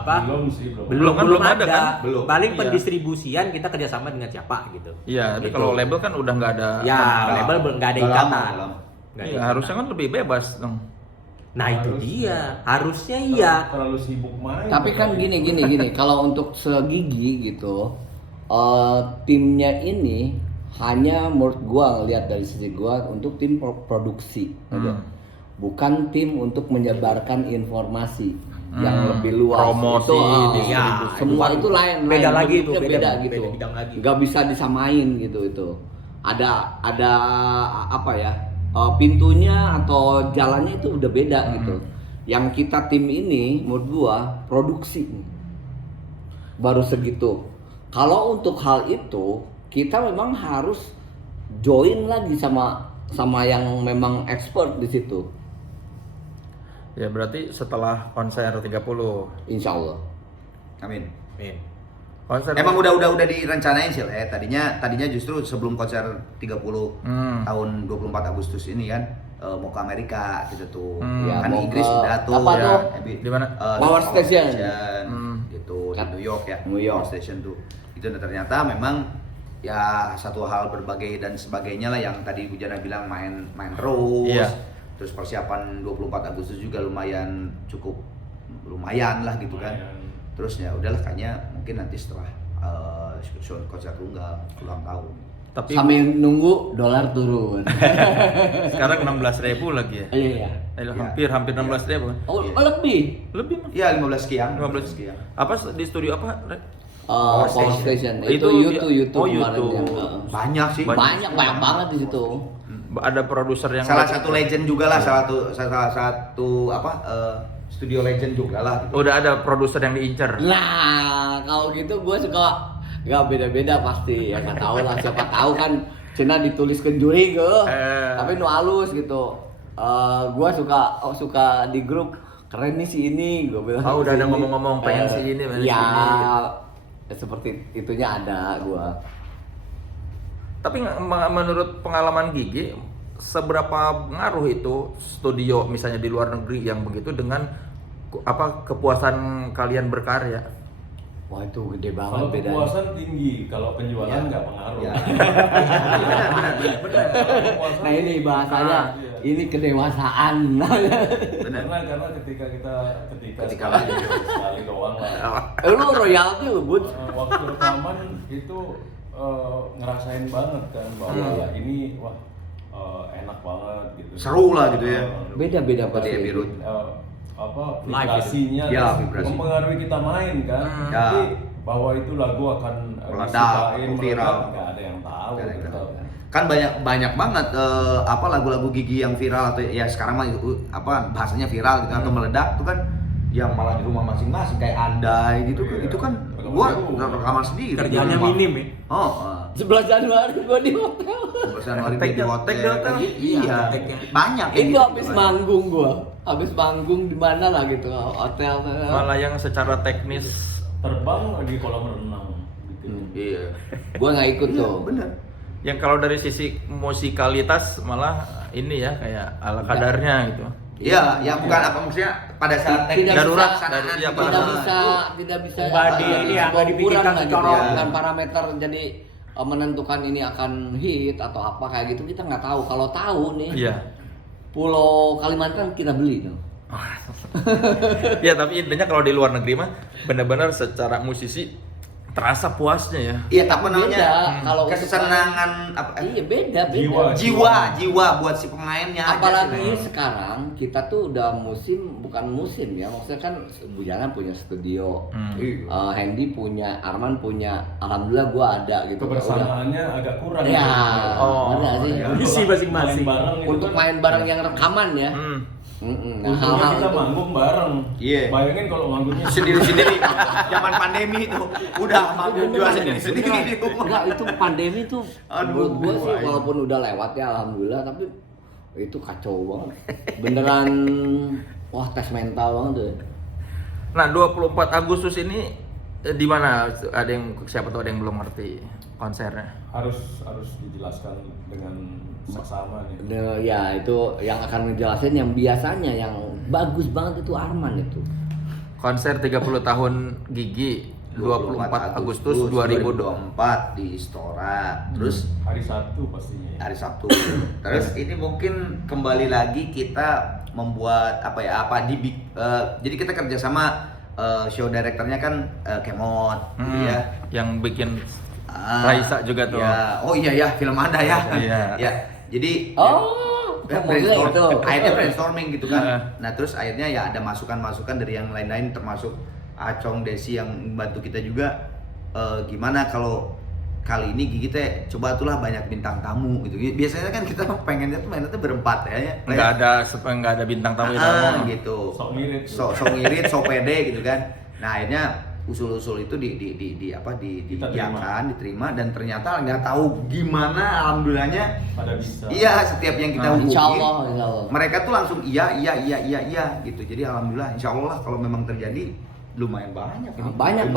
Belum sih, belum. Belum ada kan? Belum. Paling Iya. pendistribusian kita kerjasama dengan siapa gitu. Iya, tapi Gitu. kalau label kan udah nggak ada. Ya, label nggak ada Udah lama, ikatan. udah lama. Nggak ada Iya, ikatan. harusnya kan lebih bebas dong. Nah itu Harus. dia, harusnya iya. Terlalu sibuk main. Tapi kan gini. Kalau untuk segigi gitu, timnya ini hanya menurut gua lihat dari sisi gua untuk tim produksi aja. Bukan tim untuk menyebarkan informasi yang lebih luas. Promosi, distribusi. semua itu lain. Beda lain. lagi itu, Bentuknya beda gitu. bidang lagi. Nggak bisa disamain gitu itu. Ada apa ya? Pintunya atau jalannya itu udah beda gitu. Yang kita tim ini menurut gua produksi baru segitu. Kalau untuk hal itu kita memang harus join lagi sama yang memang expert di situ. Ya berarti setelah konser 30. Insya Allah. Amin. Amin. Konser Emang udah direncanain sih ya. Tadinya justru sebelum konser 30 tahun 24 Agustus ini kan mau ke Amerika gitu tuh. Ya, Kan mau Inggris ke- udah tuh. apa ya. tuh? Di mana? Power Station. Gitu di New York ya. New York. Power Station tuh. Itu ternyata memang ya satu hal berbagai dan sebagainya lah yang tadi Bujana bilang main terus. Iya. Terus persiapan 24 Agustus juga lumayan lah gitu kan. Terus ya udahlah kayaknya mungkin nanti setelah show konser tunggal ulang tahun. Tapi Sambil nunggu dolar turun. sekarang 16.000 lagi ya. Iya. Hampir 16.000. Oh, lebih. Lebih mah. Ya 15 sekian. 15 sekian. Apa di studio apa? Rek? Power Station. Itu YouTube Oh, kemarin YouTube. yang, Banyak sih. banyak banget di situ. Ada produser yang Salah satu legend juga lah, salah satu studio legend juga lah. Gitu. udah ada produser yang diincar. Nah, kalau gitu gue suka nggak beda-beda pasti ya nggak tahu lah siapa tahu kan Cina dituliskan juri ke tapi nu halus gitu. Gue suka di grup keren nih si ini gue bilang. Oh, udah si ada ini. ngomong-ngomong pengen si ini, pengen si ya, ini, gitu. seperti itunya ada gue. Tapi menurut pengalaman Gigi, seberapa ngaruh itu studio misalnya di luar negeri yang begitu dengan kepuasan kalian berkarya? Wah itu gede banget Kalau bedanya. kepuasan tinggi, kalau penjualan nggak pengaruh. Ya. Nah ini bahasanya ini kedewasaan. Karena ketika Ketika sekali doang lah. Lu royalti lu bud. Waktu rekaman itu ngerasain banget kan bahwa ini wah enak banget gitu. Seru lah gitu ya. Beda-beda Seperti pasti. Abbey Road. Vibrasinya Ya, terus vibrasi. mempengaruhi kita main kan. Ya. Tapi bahwa itu lagu akan Meledak, disukain, viral. meledak, nggak ada yang tahu. Nggak ada yang gitu. tahu. Kan banyak banget lagu-lagu Gigi yang viral atau ya sekarang mah bahasanya viral gitu atau meledak tuh kan yang malah di rumah masing-masing kayak Andai gitu. Iya. Itu kan Rekaman gua dulu. rekaman sendiri. Kerjaannya di rumah. minim ya. 11 Januari gua di hotel. 11 Januari Take di hotel. di hotel. Iya. take-nya. Banyak kayak Itu gitu. habis manggung gua. Habis manggung di mana lah gitu hotel. Malah yang secara teknis Terbang di kolam renang. Gitu. Iya. Gua nggak ikut tuh. Bener. yang kalau dari sisi musikalitas malah ini ya kayak ala kadarnya gitu. Iya, ya bukan apa maksudnya pada saat teknis Darurat, pelaksanaan iya, gitu. tidak bisa Nggak jadi ini ya, sebuah nggak dipikirkan ukuran lah gitu secara- ya. Bukan parameter jadi menentukan ini akan hit atau apa kayak gitu kita nggak tahu. Kalau tahu nih Iya. Pulau Kalimantan kita beli tuh. Ya tapi intinya kalau di luar negeri mah benar-benar secara musisi terasa puasnya ya. Iya, apa namanya? Beda kalau untuk Kesenangan apa? iya beda. Jiwa buat si pemainnya aja Apalagi sih. sekarang kita tuh udah bukan musim ya, maksudnya kan Bujana punya studio, Hendy punya, Arman punya, alhamdulillah gua ada gitu. Kebersamaannya agak kurang. Ya, Oh, ada sih. iya. Misi masing-masing. Main bareng itu Untuk kan, main bareng yang rekaman ya. Nah, untungnya hal-hal kita itu. manggung bareng. Iya. Bayangin kalau manggungnya Sendiri-sendiri. Zaman pandemi itu udah manggung juga sendiri-sendiri di rumah. Enggak, itu pandemi tuh Aduh, menurut gua sih aduh. walaupun udah lewat ya alhamdulillah, tapi itu kacau banget. Beneran wah tes mental banget tuh. Nah 24 Agustus ini di mana ada yang siapa tahu ada yang belum ngerti konsernya. harus dijelaskan dengan seksama nih. Ya itu yang akan ngejelasin yang biasanya yang bagus banget itu Arman itu. Konser 30 tahun Gigi 24 Agustus 2024 di Istora. Terus Hari Sabtu pastinya. hari Sabtu. Terus ini mungkin kembali lagi kita membuat jadi kita kerjasama show directornya kan Kemot, gitu ya. yang bikin Raisa juga tuh. Ya. Oh iya ya, film Anda ya. Iya. Ya. Jadi Oh, maksudnya itu. akhirnya brainstorming gitu kan. Heeh. Nah, terus akhirnya ya ada masukan-masukan dari yang lain-lain termasuk Acong, Desi yang bantu kita juga. Gimana kalau kali ini Gigi teh coba itulah banyak bintang tamu gitu. Biasanya kan kita pengennya tuh mainnya tuh berempat ya. Nggak ada bintang tamu yang ngomong. Gitu. Sok ngirit. Sok ngirit, sok pede gitu kan. Nah, akhirnya usul-usul itu diterima dan ternyata nggak tahu gimana alhamdulillahnya Pada bisa. iya setiap yang kita hubungin Insya Allah. mereka tuh langsung iya gitu. Jadi alhamdulillah insya Allah kalau memang terjadi lumayan banyak ini. Banyak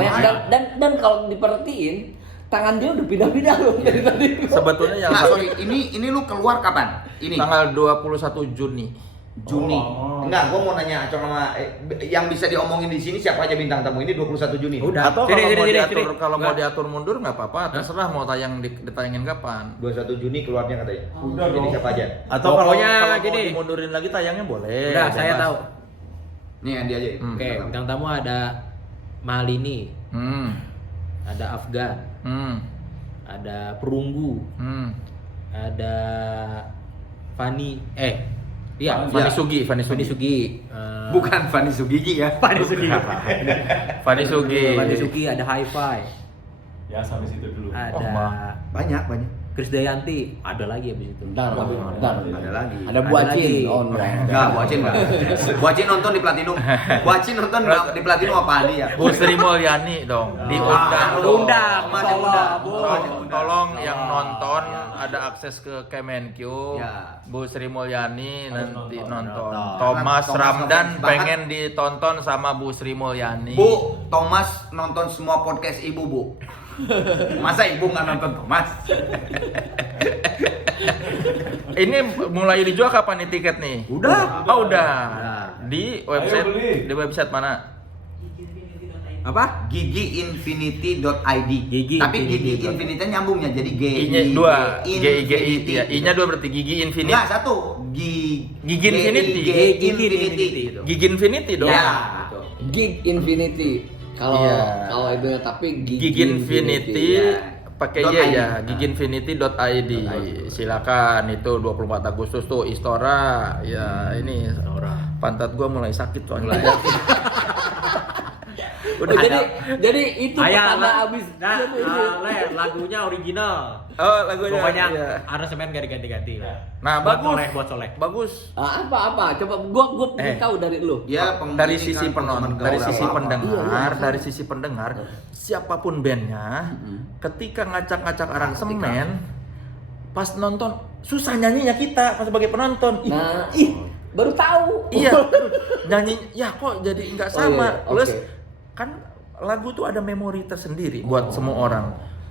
dan kalau diperhatiin tangan dia udah pindah-pindah loh dari tadi. Sebetulnya yang Nah, sorry, ini lu keluar kapan? Ini tanggal 21 Juni. Juni. Oh. Enggak, gua mau nanya Acong sama yang bisa diomongin di sini siapa aja bintang tamu ini 21 Juni. Udah. Atau Sini, kalau sini, mau sini, diatur sini. kalau mau Nggak. diatur mundur nggak apa-apa, terserah mau ditayangin kapan. 21 Juni keluarnya katanya. Udah Ini dong. siapa aja? Atau Pokoknya kalau gini. mau dimundurin lagi tayangnya boleh. Udah, saya bebas. tahu. Nih Andi aja. Oke, bintang tamu ada Malini, Hmm. ada Afgan, Hmm. ada Perunggu, Hmm. ada Fani, iya, Fani Sugi. Fani Sugi. Bukan Fani Sugigi ya. Fani Sugi. Fani Sugi. Fani Sugi, ada Hi-Fi, Ya sampai situ dulu. ada Banyak. Krisdayanti, ada lagi habis itu. Bentar. Ada lagi. Ada Ada buacin. lagi. Oh, enggak. Enggak, Buacin enggak. Buacin nonton di Platinum. Buacin nonton di Platinum apa nih ya? Bu Sri Mulyani dong. Diundang. Undang, Mas yang tolong, undang. Bu. Tolong yang nonton Ya. ada akses ke Kemenkyu. Ya. Bu Sri Mulyani Harus nanti nonton. nonton. Nonton. Thomas Thomas Ramdan ngefans pengen ditonton sama Bu Sri Mulyani. Bu, Thomas nonton semua podcast Ibu, Bu. Masa Ibu nggak nonton Thomas? Ini mulai dijual kapan nih tiket nih? Udah. Oh, udah. Udah. Di website Ayo beli. di website mana? Apa? gigiinfinity.id. Gigi Tapi Gigi Infinity. Infinity nyambungnya jadi G. I-nya 2, G I G I. Infinity. Ya, I-nya 2 berarti Gigi Infinity. Enggak, satu. Gigi Infinity. Gigi Gigi Infinity. Infinity. Gitu. Gigi Infinity dong. Ya. Gitu. Gig Infinity. Kalau Iya. itu tapi Gigi Infinity ya. pakai .id. Y ya, giginfinity.id. Silakan itu 24 Agustus tuh Istora. Ya, ini pantat gua mulai sakit soalnya. Udah jadi itu Ayah, pertama abis. lagunya original. Oh, lagunya. Pokoknya iya. aransemen gak diganti-ganti lah. Nah, buat bagus. soleh, buat soleh. Bagus. Apa? Coba gua tahu dari lu. Ya, Dari sisi penonton, dari sisi pendengar, Iya. dari sisi pendengar, siapapun bandnya, ketika ngacak-ngacak aransemen, pas nonton susah nyanyinya kita pas sebagai penonton. Nah, baru tahu. Iya, nyanyi ya kok jadi nggak Oh, sama. iya, Plus oke. kan lagu tuh ada memori tersendiri buat semua orang.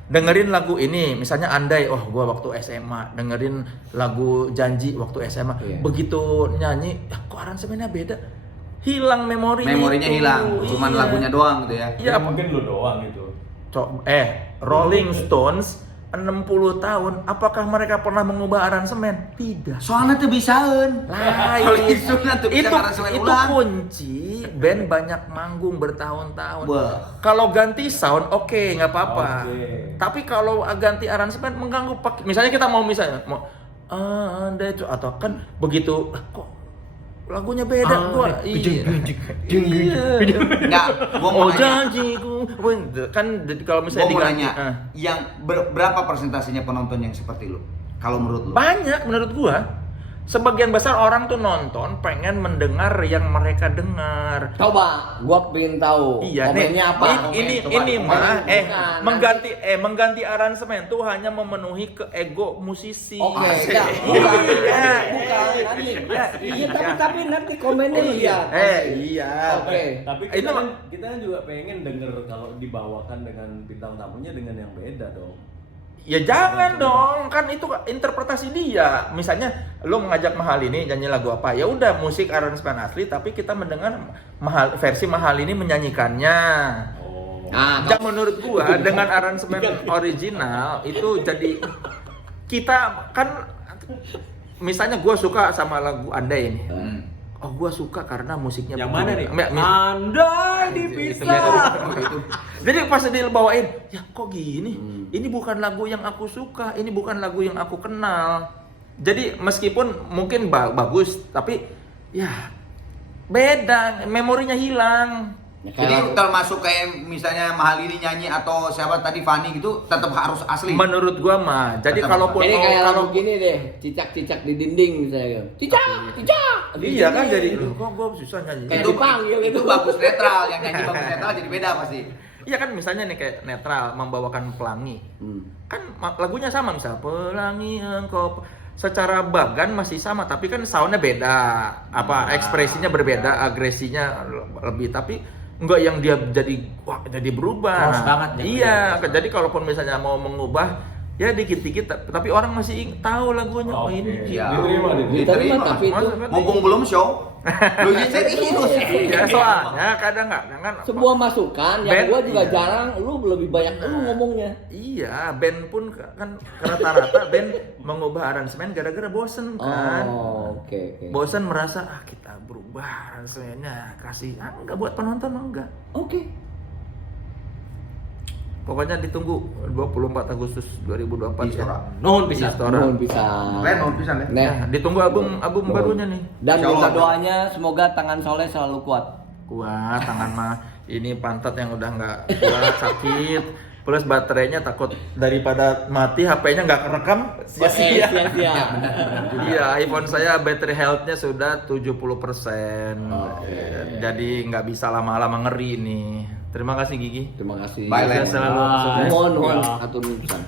Dengerin lagu ini, misalnya Andai, oh gua waktu SMA dengerin lagu Janji waktu SMA. Iya. Begitu nyanyi, ya kok aransemennya beda. Hilang memorinya. memorinya itu. hilang, cuman Iya. lagunya doang gitu ya. Iya, Ya, mungkin lu doang itu. Rolling Stones 60 tahun, apakah mereka pernah mengubah aransemen? Tidak. Soalnya tuh bisaeun. Lain. Rolling Stones tuh bisa itu aransemen itu ulang. kunci band banyak manggung bertahun-tahun. Wah. Kalau ganti sound oke, nggak apa-apa. Oke. Tapi kalau ganti aransemen mengganggu. Misalnya kita mau Anda itu atau kan begitu kok lagunya beda gua. Iya. Enggak, gua mau Oh nanya. janjiku. Kan kalau Gua misalnya mau diganti. nanya, yang berapa persentasenya penonton yang seperti lu? Kalau menurut lu? Banyak menurut gua. Sebagian besar orang tuh nonton pengen mendengar yang mereka dengar. Coba, gua pengen tahu. Iya, komennya apa? Ini Komen. mah Bukan, mengganti aransemen tuh hanya memenuhi ke ego musisi. Oke, Asik. enggak, bukan, Iya. nanti. Iya, tapi nanti komennya lihat. Iya. Oke. Tapi Ini kita kan juga pengen denger kalau dibawakan dengan bintang tamunya dengan yang beda dong. Ya jangan dong, kan itu interpretasi dia. Misalnya lo mengajak Mahal ini nyanyi lagu apa? Ya udah musik aransemen asli, tapi kita mendengar versi Mahal ini menyanyikannya. Oh. Nah, Ya menurut gua dengan aransemen original itu jadi kita kan misalnya gua suka sama lagu Andai ini. Oh gua suka karena musiknya Yang begini. mana nih? Andai Itu dipisah. Jadi pas dia bawain, ya kok gini? ini bukan lagu yang aku suka, ini bukan lagu yang aku kenal. Jadi meskipun mungkin bagus, tapi ya beda, memorinya hilang. Ya, Jadi kayak termasuk kayak misalnya Mahalini nyanyi atau siapa tadi Fanny gitu tetap harus asli. Menurut gua mah, jadi Tetap kalaupun jadi mau kayak kalau lagu gini deh, cicak-cicak di dinding misalnya. Cicak, cicak. iya kan jadi kok gua susah nyanyi. Kayak itu dipanggil itu gitu. bagus netral, yang nyanyi bagus netral jadi beda pasti. Iya kan misalnya nih kayak netral membawakan pelangi. Kan lagunya sama misal pelangi engkau secara bagan masih sama tapi kan soundnya beda, apa ekspresinya berbeda, agresinya lebih tapi enggak yang dia jadi wah jadi berubah. Cross banget ya. Iya, jadi kalaupun misalnya mau mengubah ya dikit-dikit tapi orang masih tahu lagunya. Oh Oke. ini Iya. Diterima tapi itu Mumpung belum show. Lu serius. ya soalnya kadang-kadang kan sebuah masukan yang Band, gua juga iya. jarang, lu lebih banyak lu ngomongnya. iya, band pun kan rata-rata band mengubah aransemen gara-gara bosen kan. Oh, oke. Bosan merasa kita berubah aransemennya kasih enggak buat penonton enggak. Oke. Pokoknya ditunggu 24 Agustus 2024 Di Istora. Nuhun Di bisa. Istora. Nuhun bisa. Keren mau pisan ya. Nah, Ya, ditunggu album barunya nih. dan Insya minta Allah. doanya semoga tangan Soleh selalu kuat. Kuat tangan mah ini pantat yang udah nggak kuat sakit. Plus baterainya takut daripada mati HP-nya nggak kerekam sia-sia. Sia-sia. Iya, iPhone saya battery health-nya sudah 70%. Jadi nggak bisa lama-lama ngeri nih. Terima kasih Gigi. Terima kasih. Bye, Len. Sukses selalu. Mohon, Sukses. mohon, Ya. atur nusan.